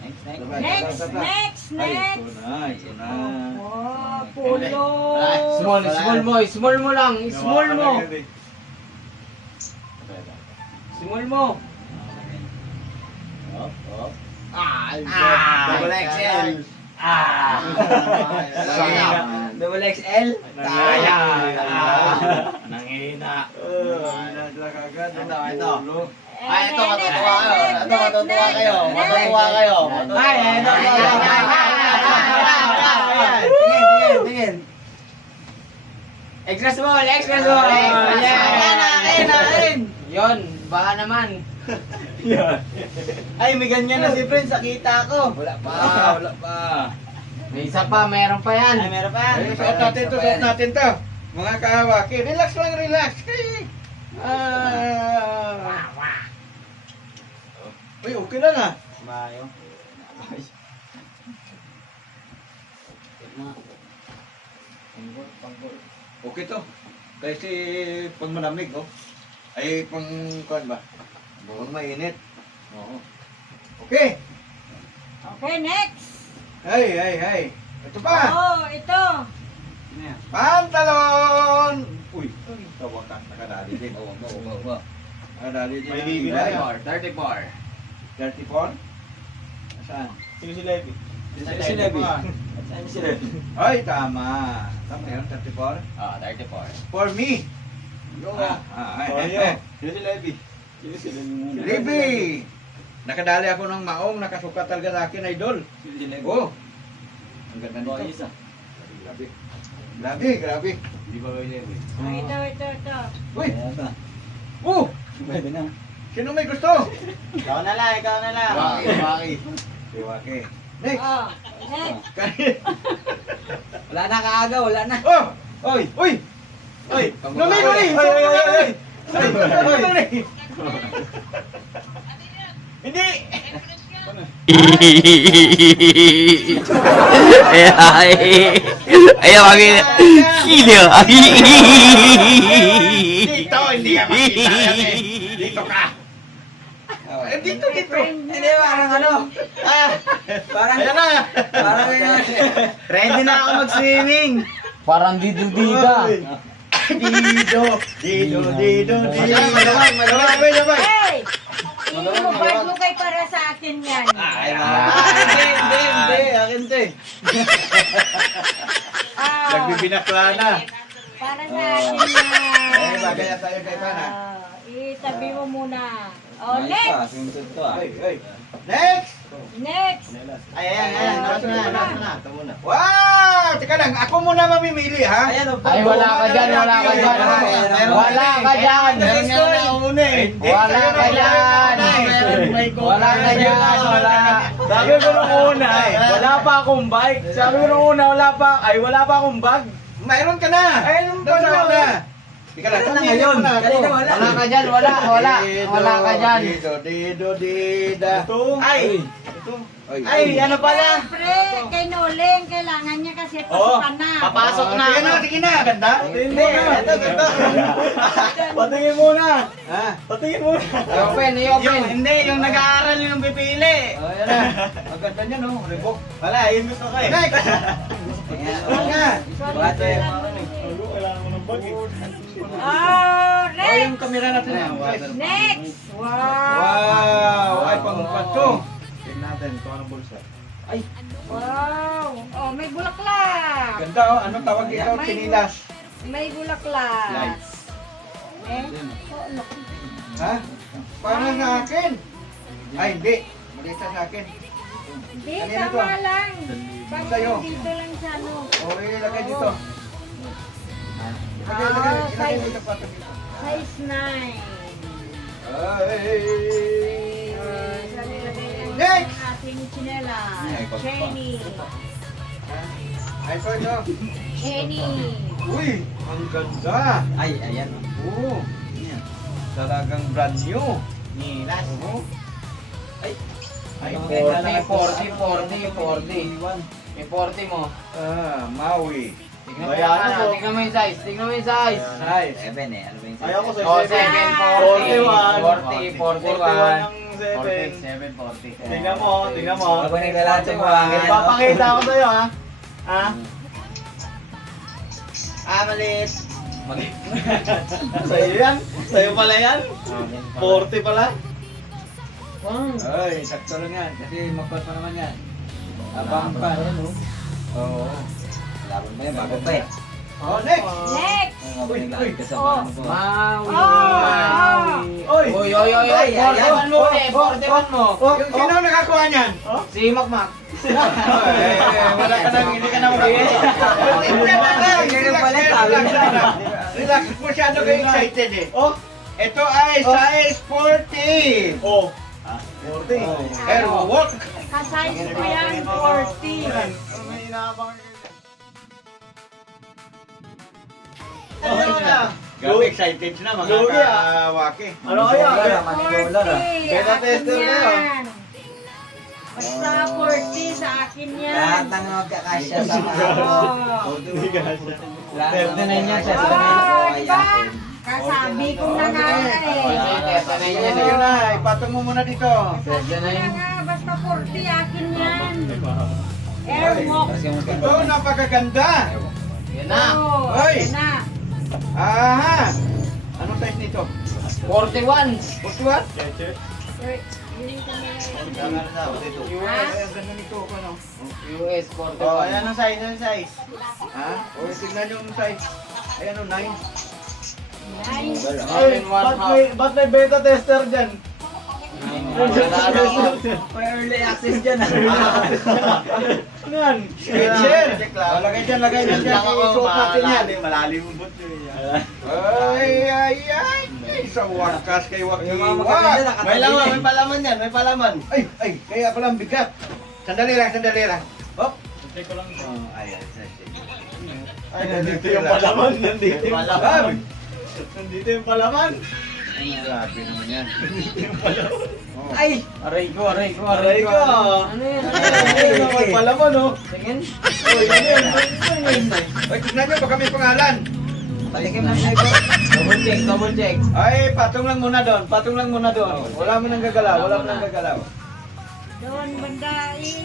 Next. Next. Ay, ito na. Oh, polo. Small mo lang. Small mo. Small mo. Double XL. Double XL. Nangina. Ito. Ay, ito, matutuwa kayo. Ito, matutuwa kayo. Matutuwa kayo. Ay, ito. Tingin. Extra small. Akin. Yon, baka naman. Ay, may ganyan na si Prince. Nakita ko. Wala pa. May isa pa, meron pa yan. Ay, meron pa yan. Ay, suot natin to. Mga kaawaki, relax lang, relax. Uy, okay na na. Mayo. Okay to. Kasi pag malamig, oh. Ay, pang kuan ba? Pag mainit. Oo. Okay. Okay, next. Hey. Ito pa. Oh, ito. Pantalon. Uy, tawa ka. Nakadali din. Oo. Nakadali din. May bibi na yun. 34. 34? Saan? Sino si Levi? Si Levi. Saan si Levi? Ay, tama. Tama yun, 34. 34. For me. Sino si Levi? Sino si Levi? Libby! Nakadali ako ng maong, nakasukat talaga sa akin, idol. Oh. Ang ganda nito. Grabe. Di ba may Levi? Oh, ito. Uy! Oh! Pwede na. Sino may gusto? Ikaw na lang. Waki. Next! Oh, next. Wala na kaaga, wala na. Oh! Uy! Numi! Hindi! Ayaw maging Kino. Dito, hindi ka makita yan eh. Dito ka. Dito. Hindi, parang ano. Parang, Ayan na. parang yun. Ready na ako mag-swimming! Parang didildida. Dito. Malamay. Hey! Ilugay para sa akin yan. Hindi. Akin to eh. Ah, Nagbibinakla na. para sa akin yan. Eh, bagay tayo kay Pana. Itabi mo muna. Oh, next. Next! Next. Ayan. Nasa na. Ito muna. Wow! Teka lang, ako muna mamimili ha? Ay, wala ka dyan. Wala ka dyan. Wala ka dyan. Meron nga na una eh. Wala ka dyan. Wala ka dyan. Wala. Sabi ko nung una, wala pa akong bike. Sabi ko nung una, wala pa akong bag. Mayroon ka na! Ayun pa Doon na. Teka lang, Ayun na ngayon. Kanina wala. Wala ka dyan. Wala ka dyan. Dida. Ay! Ay, Ay, ano pala? Siyempre, kay Noling, kailangan niya kasi pasukan na. Papasok na. Sige na. Ganda. Hindi, ito. Patingin muna. Ha? Patingin muna. I-open. Yung nag-aaral yung pipili. Oh, yan na. Ang ganda niya, no? Reebok. Wala, yun gusto ko eh. Next! Wala nga. Kailangan ko ng bag eh. Oh, Oh, yung next. camera natin. Next. Wow. Wow! Ay, pangumpat to. Tignan natin kung anong bulsa. Wow! Oh, may bulaklak! Ganda oh. Anong tawag ito? May Sinilas. May bulaklak. Lights. Eh? Oh, naku. Ha? Para sa akin. Ay, hindi. Mali sa akin. Hindi, Kanina to? tama lang. Pag Sa'yo. dito lang sa ano. Okay, ilagay dito. Ilagay, ilagay. Ilagay dito pa dito. Size 9. Ay. Sa nilagay ng Next! ating chinelas. Jenny. Ay, ito, ito. Jenny. Uy, ang ganda. Ay, ayan. Oo. Talagang brand new. Nilas. Oo. Ay, Ay, 40. May 40 mo. Maui. Tignan mo Bayaran na, mo. tignan mo yung size. Tignan mo yung size. Size. 7 eh. Ano ba yung size? Ayaw ko sa Oh, 7. 41. 40. Tingnan mo, tingnan mo. Ako naglalate mo. Papakita ko sa'yo, ha? Ha? Malis. Sa'yo yan? Sa'yo pala yan? 40 pala? Ay, sakto lang yan. Kasi magpas pa naman yan. Abang pa. Oo. Laban mo yan, bago pa eh. Oh, next! Next! Uy, uy. Oh. Maui. Uy! Uy, oy, oy, oy. Ayan mo eh. 41 mo. Sino ang nakakuha niyan? Si Makmak. Wala ka nang, hindi ka na makakita. Relax, masyado kayo excited eh. Oh! Ito ay size 40. Oh! 40. Airwalk. Ka-size ko yan, 40. May inaabang. Grabe excited na mga Lugi, kawaki. Ano kaya? 40. Beta Akin tester kayo. yan. Basta 40 sa akin yan. ng magkakasya sa Oh. Lahat na yan siya. Oh, diba? Kasabi ko na nga eh. Sige na, ipatong mo muna dito. Sabi ko na nga, basta 40 akin yan. Airwalk. Ito, napakaganda. Yan na. Oh, Hoy. yan na. Aha! Anong size nito? 41. 41? Hindi ko na US. Ang ganda nito, ano? US Oh, 41. ayan ang size, ang size. Ha? O, tignan yung size. Ayan o, 9. Nice. Ay, ba't may beta tester dyan? Early access dyan. Ano yan? Sketcher! Lagay dyan, lagay dyan. Isuot natin yan. Malalim mo buto Ay, ay, ay. Ay, sa wakas kay Wakiwak. May laman, may palaman yan, may palaman. Ay, ay, kaya pala ang bigat. Sandali lang, sandali lang. Hop. Check ko lang. Oh, ay, ay, ay. Ay, nandito yung palaman, nandito yung palaman. Nandito yung palaman. Grabe naman yan. Oh. Ay! Aray ko. Aray ko. Ano yan? Ay, may palaman, oh. Tingin. Oh, yan yun. Ay, tignan nyo, baka may pangalan. Patikim lang siya. Double check. Ay, patong lang muna doon. Patong lang muna doon. Wala mo nang gagalaw. Wala mo nang gagalaw. Doon, banda.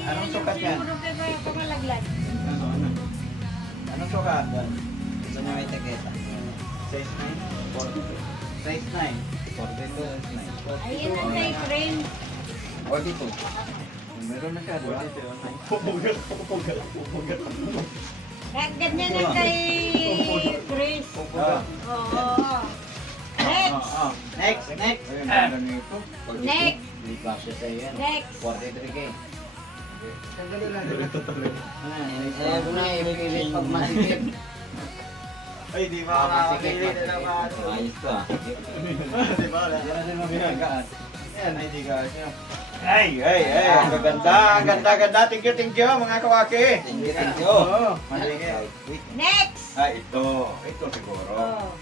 Anong sukat yan? Siguro kayo pangalaglag. Anong sukat? Ito na may taketa. Size 9? 42. Size 9. 42. Ayun ang size rin. 42. Meron na siya, diba? Ganyan ang kay Chris. Ah. Oo. Next. Next, next. Ayun, ganda nito. Next. Hindi kasya sa'yo yan. Next. 43K. Sandali lang. Eh, kung na ipipilit pag masikip. Ay, di ba nakakapili na naman. Ayos to ah. Di ba? Wala. Yan na mabinagaan. Yan, ay di ka siya. Ay, ay, ay. Ang ganda, ang ganda, ganda. Thank you, mga kawaki. Thank you. Oo, maligay. Next. Ah, ito. Ito siguro. Oh.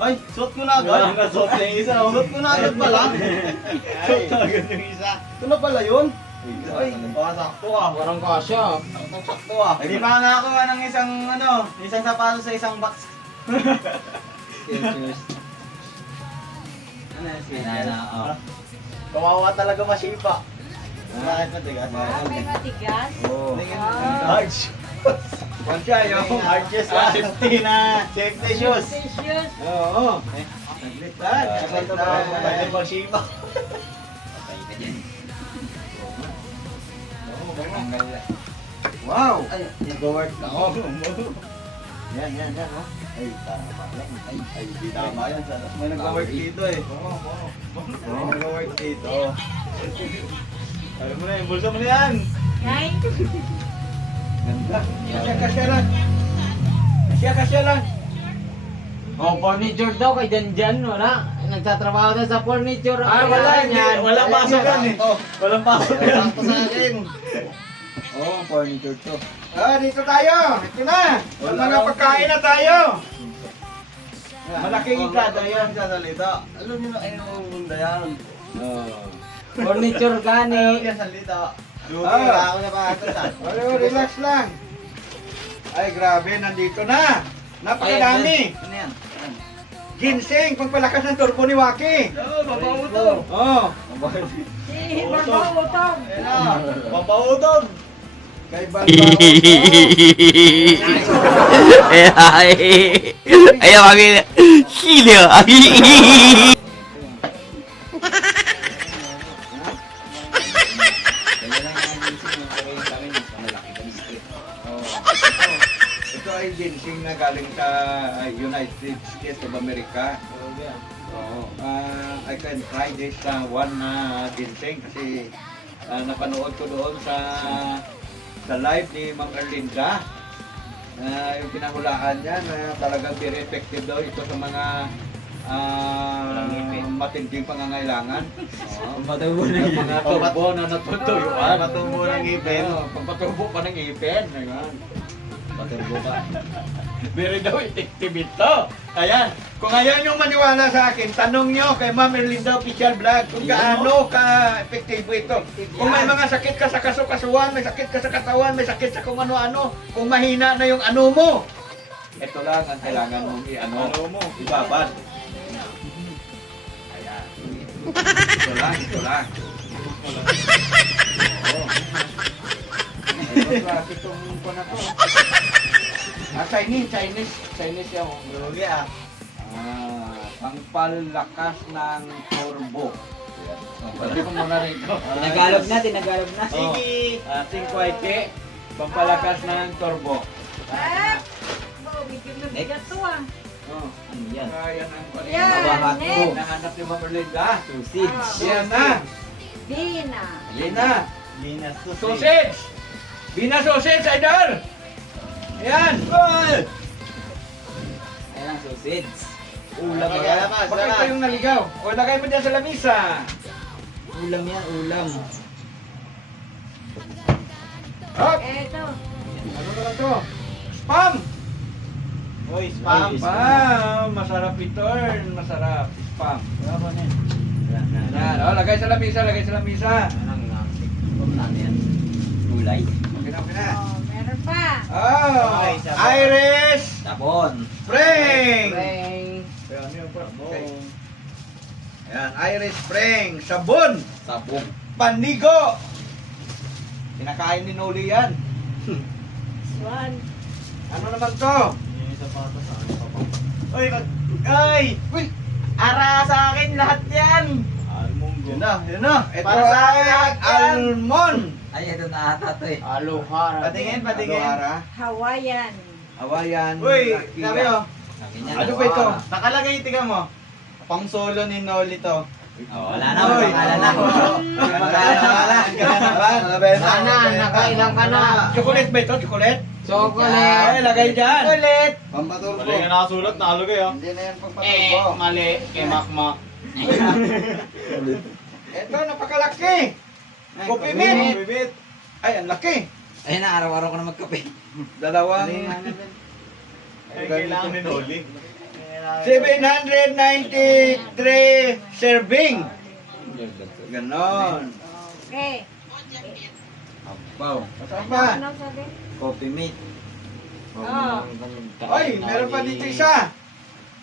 Ay, suot ko na agad. Nasuot na yung isa. Suot ko na agad pala. Suot na agad yung isa. Ito na pala yun. Ay, baka sakto ah. Parang kasya. Sakto ah. Hindi pa nakakuha ng isang sapatos sa isang box. Cheers. Ano yan, Banana, oh. Kawawa talaga masipa. Bakit matigas? May matigas. Oo. Large. Kwan siya, yung Largest na safety na. Safety shoes. Tissues. Oo. Saglit lang. Saglit lang. Pwede masipa. Patay ka dyan. Wow! Nag-work ako. Yan, oh. Ay, tama yan. Ay, di tama yan. May nag-work dito eh. May nag-work dito. Alam mo na, yung bulsa mo na yan. Nine. Ganda. Kasya lang. Kasya lang. Oh, furniture daw kay Janjan, wala. Nagtatrabaho na sa furniture. Wala, hindi. Walang pasok yan eh. Walang pasok yan. Sakto sa akin. Oh, furniture to. Dito tayo. Ito na. May mga pagkain na tayo. Malaking ikada yan sa salita. Alam niyo na kayo ng bunda yan. Furniture gani. Kaya salita. Ah. Ako na pa ito sa. Relax lang. Ay, grabe. Nandito na. Napakadami. Ano yan? Ginseng, pagpalakas ng turbo ni Waki. Papautog. Oh. Si Barbaw Utog. Papautog. Kay Balbao. Ayaw kami. Hilyo. Ito ay ginseng na galing sa United States of America. I can try this one ginseng kasi napanood ko doon sa live ni Ma'am Erlinda. Yung pinahulaan niya na talagang very effective daw ito sa mga matinding pangangailangan. Matubo na yung Mga turbo na natutuyuan. Matubo ng ngipin. Pagpatubo pa ng ngipin. Ayan. Paturbo ka. Very daw effective ito. Ayan. Kung ayaw nyo maniwala sa akin, tanong nyo kay Ma'am Erlinda Official Vlog kung gaano ka-epektibo ito. Kung may mga sakit ka sa kasukasuan, may sakit ka sa katawan, may sakit sa kung ano-ano, kung mahina na yung ano mo, ito lang ang kailangan mong ibabad. Ayan. Ito lang. Oo. Ay, bakit itong ko na to? Chinese yung Lugi ah. pangpalakas ng turbo. Pwede ko muna rito. Tinagalog na. Sige! Ating kwaite, pampalakas ng turbo. Ah! Oh, medyo mabigat to ah. Oh, Ano yan? yan ang kwaite. Yan, Abahat ko. next. Nahanap ni Ma'am Erlinda. Sausage. Yan na! Dina. Yan na! Linas to. Sausage! Bina sausage, idol! Ayan! Ayan ang sausage. Ulam Okay, yan. labas, Bakit labas. pa yung naligaw? O, lagay mo dyan sa lamisa. Ulam yan, ulam. Hop! Eto. Ano naman to? Spam! Uy, spam. Spam! Masarap ito. Masarap. Spam. Yan. O, lagay sa lamisa. Gulay. Okay na. Oh, meron pa. Oh! Okay, sabon. Iris! Sabon. Spring! Okay. Yan, Iris Spring. Sabon! Sabon. Panigo! Kinakain ni Noli yan. Swan. Ano naman to? Uy, ay! Uy! Ara sa akin lahat yan! Yun na. Ito Para sa akin ay lahat yan! almond. Ay, ito na ata to eh. Aloha. Patingin. Aloara. Hawaiian. Hawaiian. Uy, Lakia. sabi oh. Sabi niya, Ano ba ito? Nakalagay, tiga mo. Pang solo ni Noli to. Oh, wala na, Uy. pangalan na. Sana, nakailang ka na. Chocolate ba ito? Chocolate? Ay, Chocolate. lagay dyan. Chocolate. Pampaturbo. Mali nga nakasulat, nakalagay ah. Hindi na yan pampaturbo. Mali. Kay Makmak. Ito, napakalaki. Coffee mint. Bibit. Ay, ang laki. Ayun na, araw-araw ko na magkape. Dalawang Ay, kailangan ni Noli. 793 serving. Ganon. Okay. Wow. Masarap ba? Ano sabi? Coffee mate. Oh. Ay, meron pa dito isa.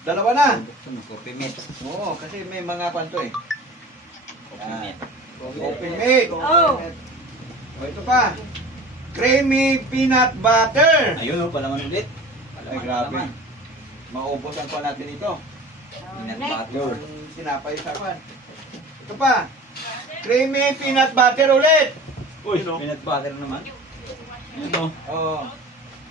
Dalawa na. Coffee mate. Oo, kasi may mga kwanto eh. Coffee mate. Coffee mate. Oh. O, ito pa. Creamy peanut butter. Ayun, palaman ulit. Ay, grabe. Maubusan pa natin ito. Peanut Next. butter. Sinapay sa kwan. Ito pa. Creamy peanut butter ulit. Uy, peanut butter naman. Ano? Oh.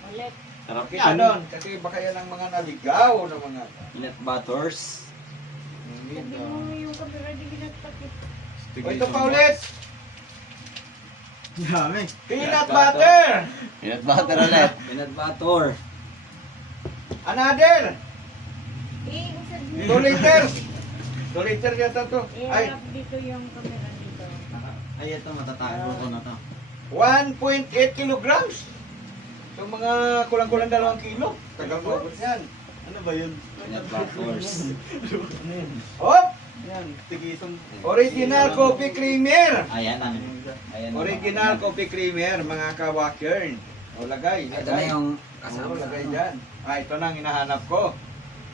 Ulit. Sarap Kaya doon, kasi baka yan ang mga naligaw ng mga... Peanut butters. Sabi mo yung kamera di ginagpakit. O, ito pa ulit. Dami. Peanut butter. Peanut butter ulit. Peanut butter. Another. Eh, sabi 2 liters. 2 liters yata to. Ay, i-wrap dito yung kamera dito. Ay, ito matatago ko na to. 1.8 kilograms. So mga kulang-kulang 2 kilo. Tagal mo abot yan. Ano ba yun? Peanut butters. Hop! Yan, tigisong. Original coffee creamer. Ayan ang. Ayan ang- Original coffee creamer, mga kawakern. O, lagay. Ito na yung Oo, kasama. lagay dyan. Ah, ito na ang hinahanap ko.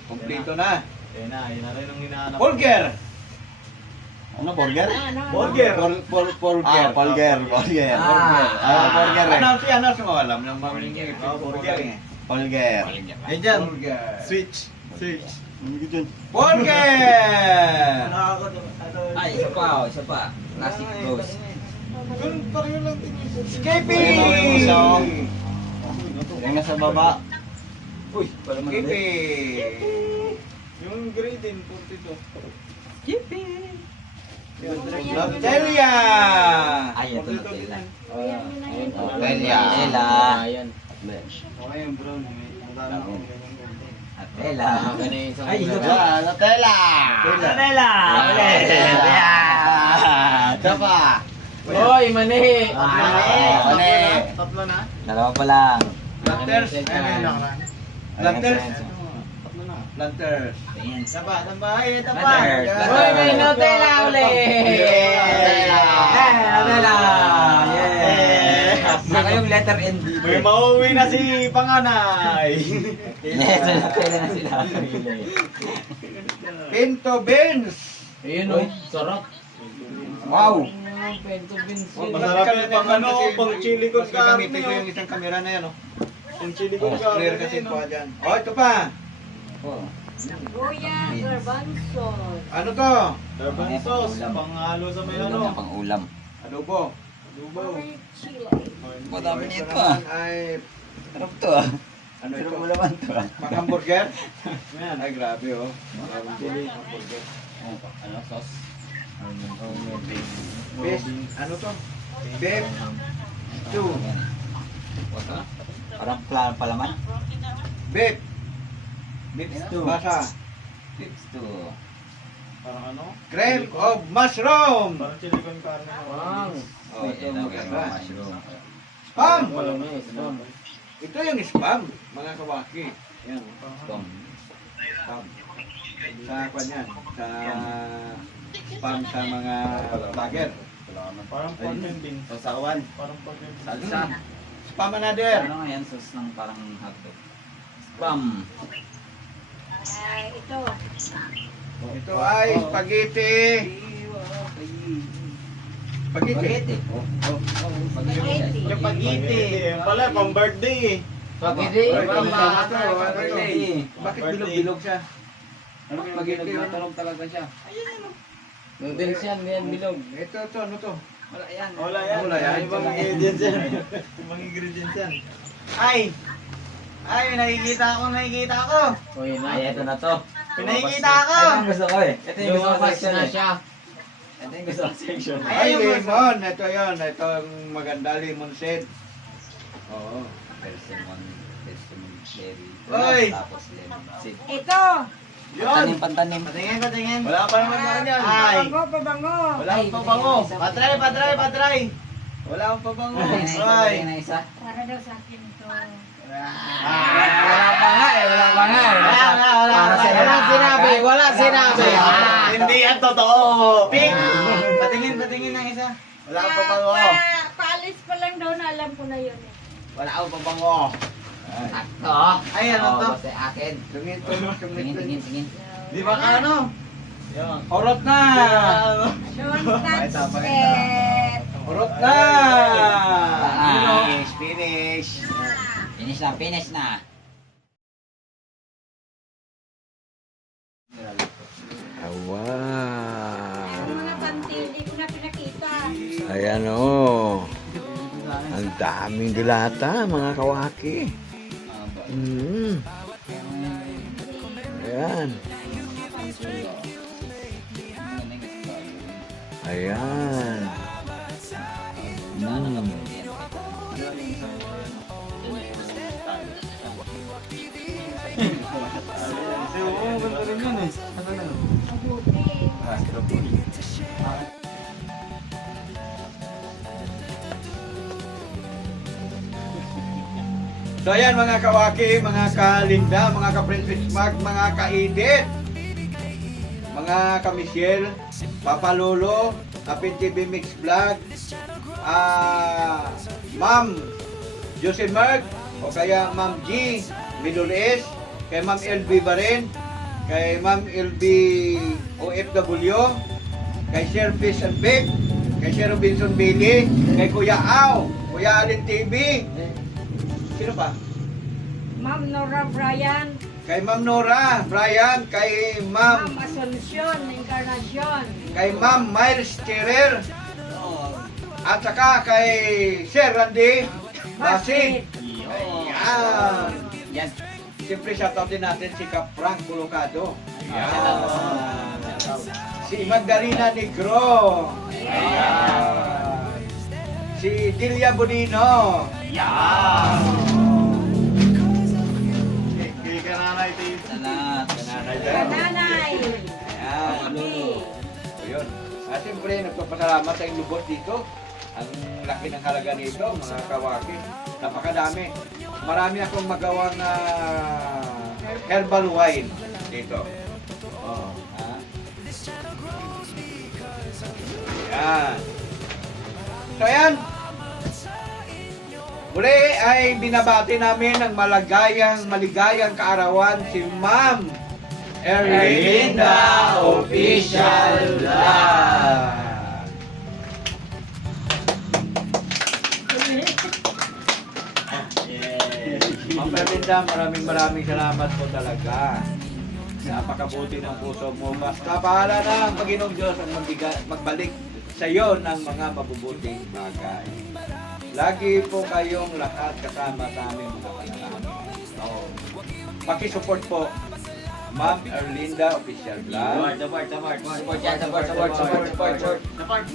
Kompleto na. Ayun na rin ang hinahanap. Burger. Ano, burger? Ano? Burger. Burger. Burger. Burger. Burger. Ano si mo alam ng mga burger eh. Burger. Yan dyan. Burger. Switch. Switch. Burger! Ay, isa pa, isa pa. Classic Ghost. Skippy! Yung nasa baba. Uy, pala man ulit. Skippy! Yung grading, 42. Loteria! Ay, ito na sila. Ayan yun na yun. Loteria. Atela. Okay, yung brown. Ang dami ko Atela. Ay, ito pa. Ah, Nutella. Nutella! Tapa. Hoy, mani! Tatlo na? Dalawa pa lang. Planters! Ayun na. Planters! Tatlo na. Planters! Tingin. Taba, taba. Ay, taba. Butter. Hoy, may Nutella ulit! Atela. Saka yung letter N dito. May mauwi na si Panganay. Yes, Nutella na sila. Pinto Beans! Ayun o, sarap. Wow! Pento Vince. Masarap yung pang ano, pang chili con Kasi carne. gamitin ko yung isang camera na yan, oh. Pang chili con Oh, carne. clear kasi po dyan. Oh, ito pa! Goya garbanzo. Ano to? Turban sauce, panghalo sa may Ulam ano. na pang ulam. Adobo. Adobo. Orange chili. Madami Ito nito ah. naman ay... Sarap to ah. Ano ito? Sarap ulaman to ah. Mga hamburger? Ayan. Ay, grabe, oh. Maraming Chili. hamburger. Ano, sauce? Beef, ano to? Beef stew. Wag ah. Parang palaman. Beef. Beef stew. Basa. Tips to. Parang ano? Cream of mushroom. Parang chili con carne. Wow. Oh, ito Ito, maganda. mushroom. Spam! Malamis. Ito yung spam, mga kawaki. Yan. Tom. Spam. Sa kwan yan. Sa spam sa mga vlogger. Parang pork din. Sasawan. Parang pork din. Salsa. Spam another. Ano nga yan? Sauce ng parang hotdog. Spam. Ay, ito. Ito ay spaghetti. Spaghetti. Spaghetti. Yung pagiti. Yung pala, pang birthday eh. Spaghetti. Ay, Parang ito, mga ito, ito. birthday. Bakit bilog-bilog siya? Ano Spaghetti yun? Tulog talaga siya. Noodles yan, yan bilog. Ito, ano to? Wala yan. Wala yan. Wala yan. Ibang ingredients yan. Ibang ingredients yan. Ay! Ay, may nakikita ako. Uy, na. Ay, ito na to. Pinakikita ako. Ito yung gusto ko eh. Ito yung gusto ko Lumabas section na eh. siya. Ito yung gusto ko section. Ay, lemon. Ito yun. Ito ang maganda lemon seed. Oo. Persimmon cherry. Oy! Tapos lemon seed. Ito. Pantanim, pantanim. Patingin. Wala pa naman mga yan. Ay! Pabango, pabango. Wala akong pabango. Patry. Wala akong pabango. Ay. Na isa. Para daw sa akin ito. Wala pa nga eh, wala pa nga eh. Wala sinabi. Wala sinabi. Hindi yan totoo. Pink! Patingin ng isa. Wala akong pabango. Paalis pa lang daw na alam ko na yun eh. Wala akong pabango. Sakto. Ay, ano to? Basta akin. Tingin to. Tingin. Di ba ka ano? Orot na! Don't touch it. Orot na! Finish. Finish na. Wow! Ano mga panty, hindi ko na pinakita. Ayan o. Daming dilata, mga kawaki. Ayan. Ayan. Oo, ganda rin yun eh. Mabuti. So ayan mga kawaki, mga kalinda, mga ka-Princess Mag, mga ka-edit, mga ka-Michelle, Papa Lolo, Apin TV Mix Vlog, Ma'am Josemerg, o kaya Ma'am G, Middle East, kay Ma'am LB Baren, kay Ma'am LB OFW, kay Sir Fish and Big, kay Sir Robinson Bailey, kay Kuya Au, Kuya Alin TV, sino pa? Ma'am Nora Bryan, Kay Ma'am Nora, Brian, kay Ma'am Ma'am, Asuncion Encarnacion, kay Ma'am Miles Cherer, at saka kay Sir Randy Basid. Ayan. Yan. Siyempre shoutout din natin si Kap Frank Colocado. Ayan. Si Magdalena Negro. Ayan. Si Delia Bonino. Kay Kananay TV. Salamat. Nanay, Ayan. So yun. At siyempre, nagpapasalamat sa inyong lubos dito. Ang laki ng halaga nito, mga kawaki. Napakadami. Marami akong magawang herbal wine dito. Oh, ha? Ayan. So ayan. Muli ay binabati namin ng maligayang kaarawan si Ma'am Erlinda Official Vlog. Ma'am Erlinda, maraming salamat po talaga. Napakabuti ng puso mo. Basta bahala na ang Panginoong Diyos ang magbalik sa iyo ng mga mabubuting bagay. Lagi po kayong lahat kasama sa aming mga panalangin. Oh. Paki-support po Ma'am Erlinda Official Vlog. Support yan, support.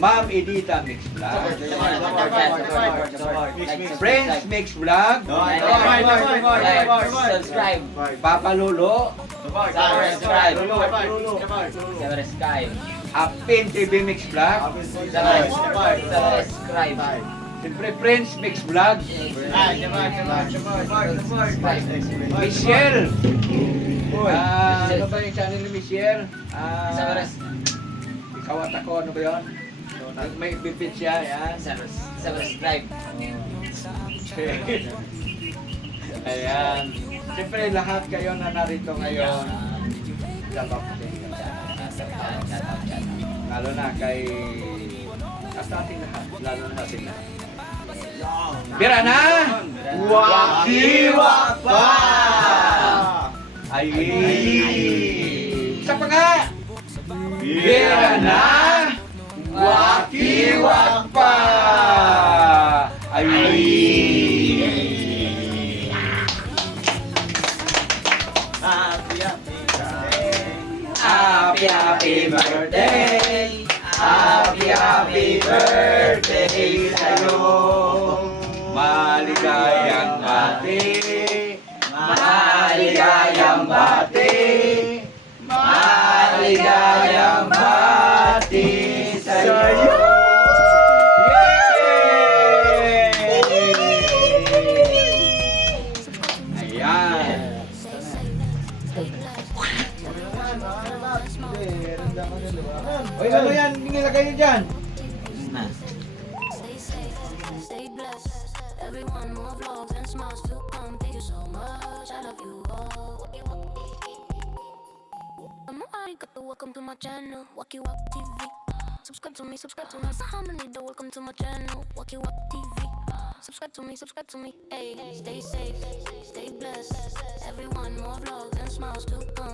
Ma'am Edita Mix Vlog. Friends Mix Vlog. Subscribe. Papa Lolo. Subscribe. Apin TV Mix Vlog. Subscribe. Siyempre Friends Mix Vlog. Michelle. Ano ba yung channel ni Michelle? Ikaw at ako, ano ba yun? May bipit siya, yan. Subscribe. Ayan. Siyempre lahat kayo na narito ngayon. Lalo na kay sa ating lahat. Lalo na sa ating lahat. Bira na! Wakiwak pa! Ay! Isa pa nga! Bira na! Wakiwak pa! Ay! Happy birthday! Happy birthday sa'yo! Maligayang bati! Maligayang bati! Maligayang bati sa'yo! Yay! Ayan! Oy, ano yan? Nilagay niyo dyan? Stay safe, stay blessed. Everyone more vlogs and smiles to come. Thank you so much. I love you all. Welcome to my channel, Wacky Wak TV. Subscribe to me, welcome to my channel, Wacky Wak TV. Subscribe to me. Hey, stay safe, stay blessed. Everyone more vlogs and smiles to come.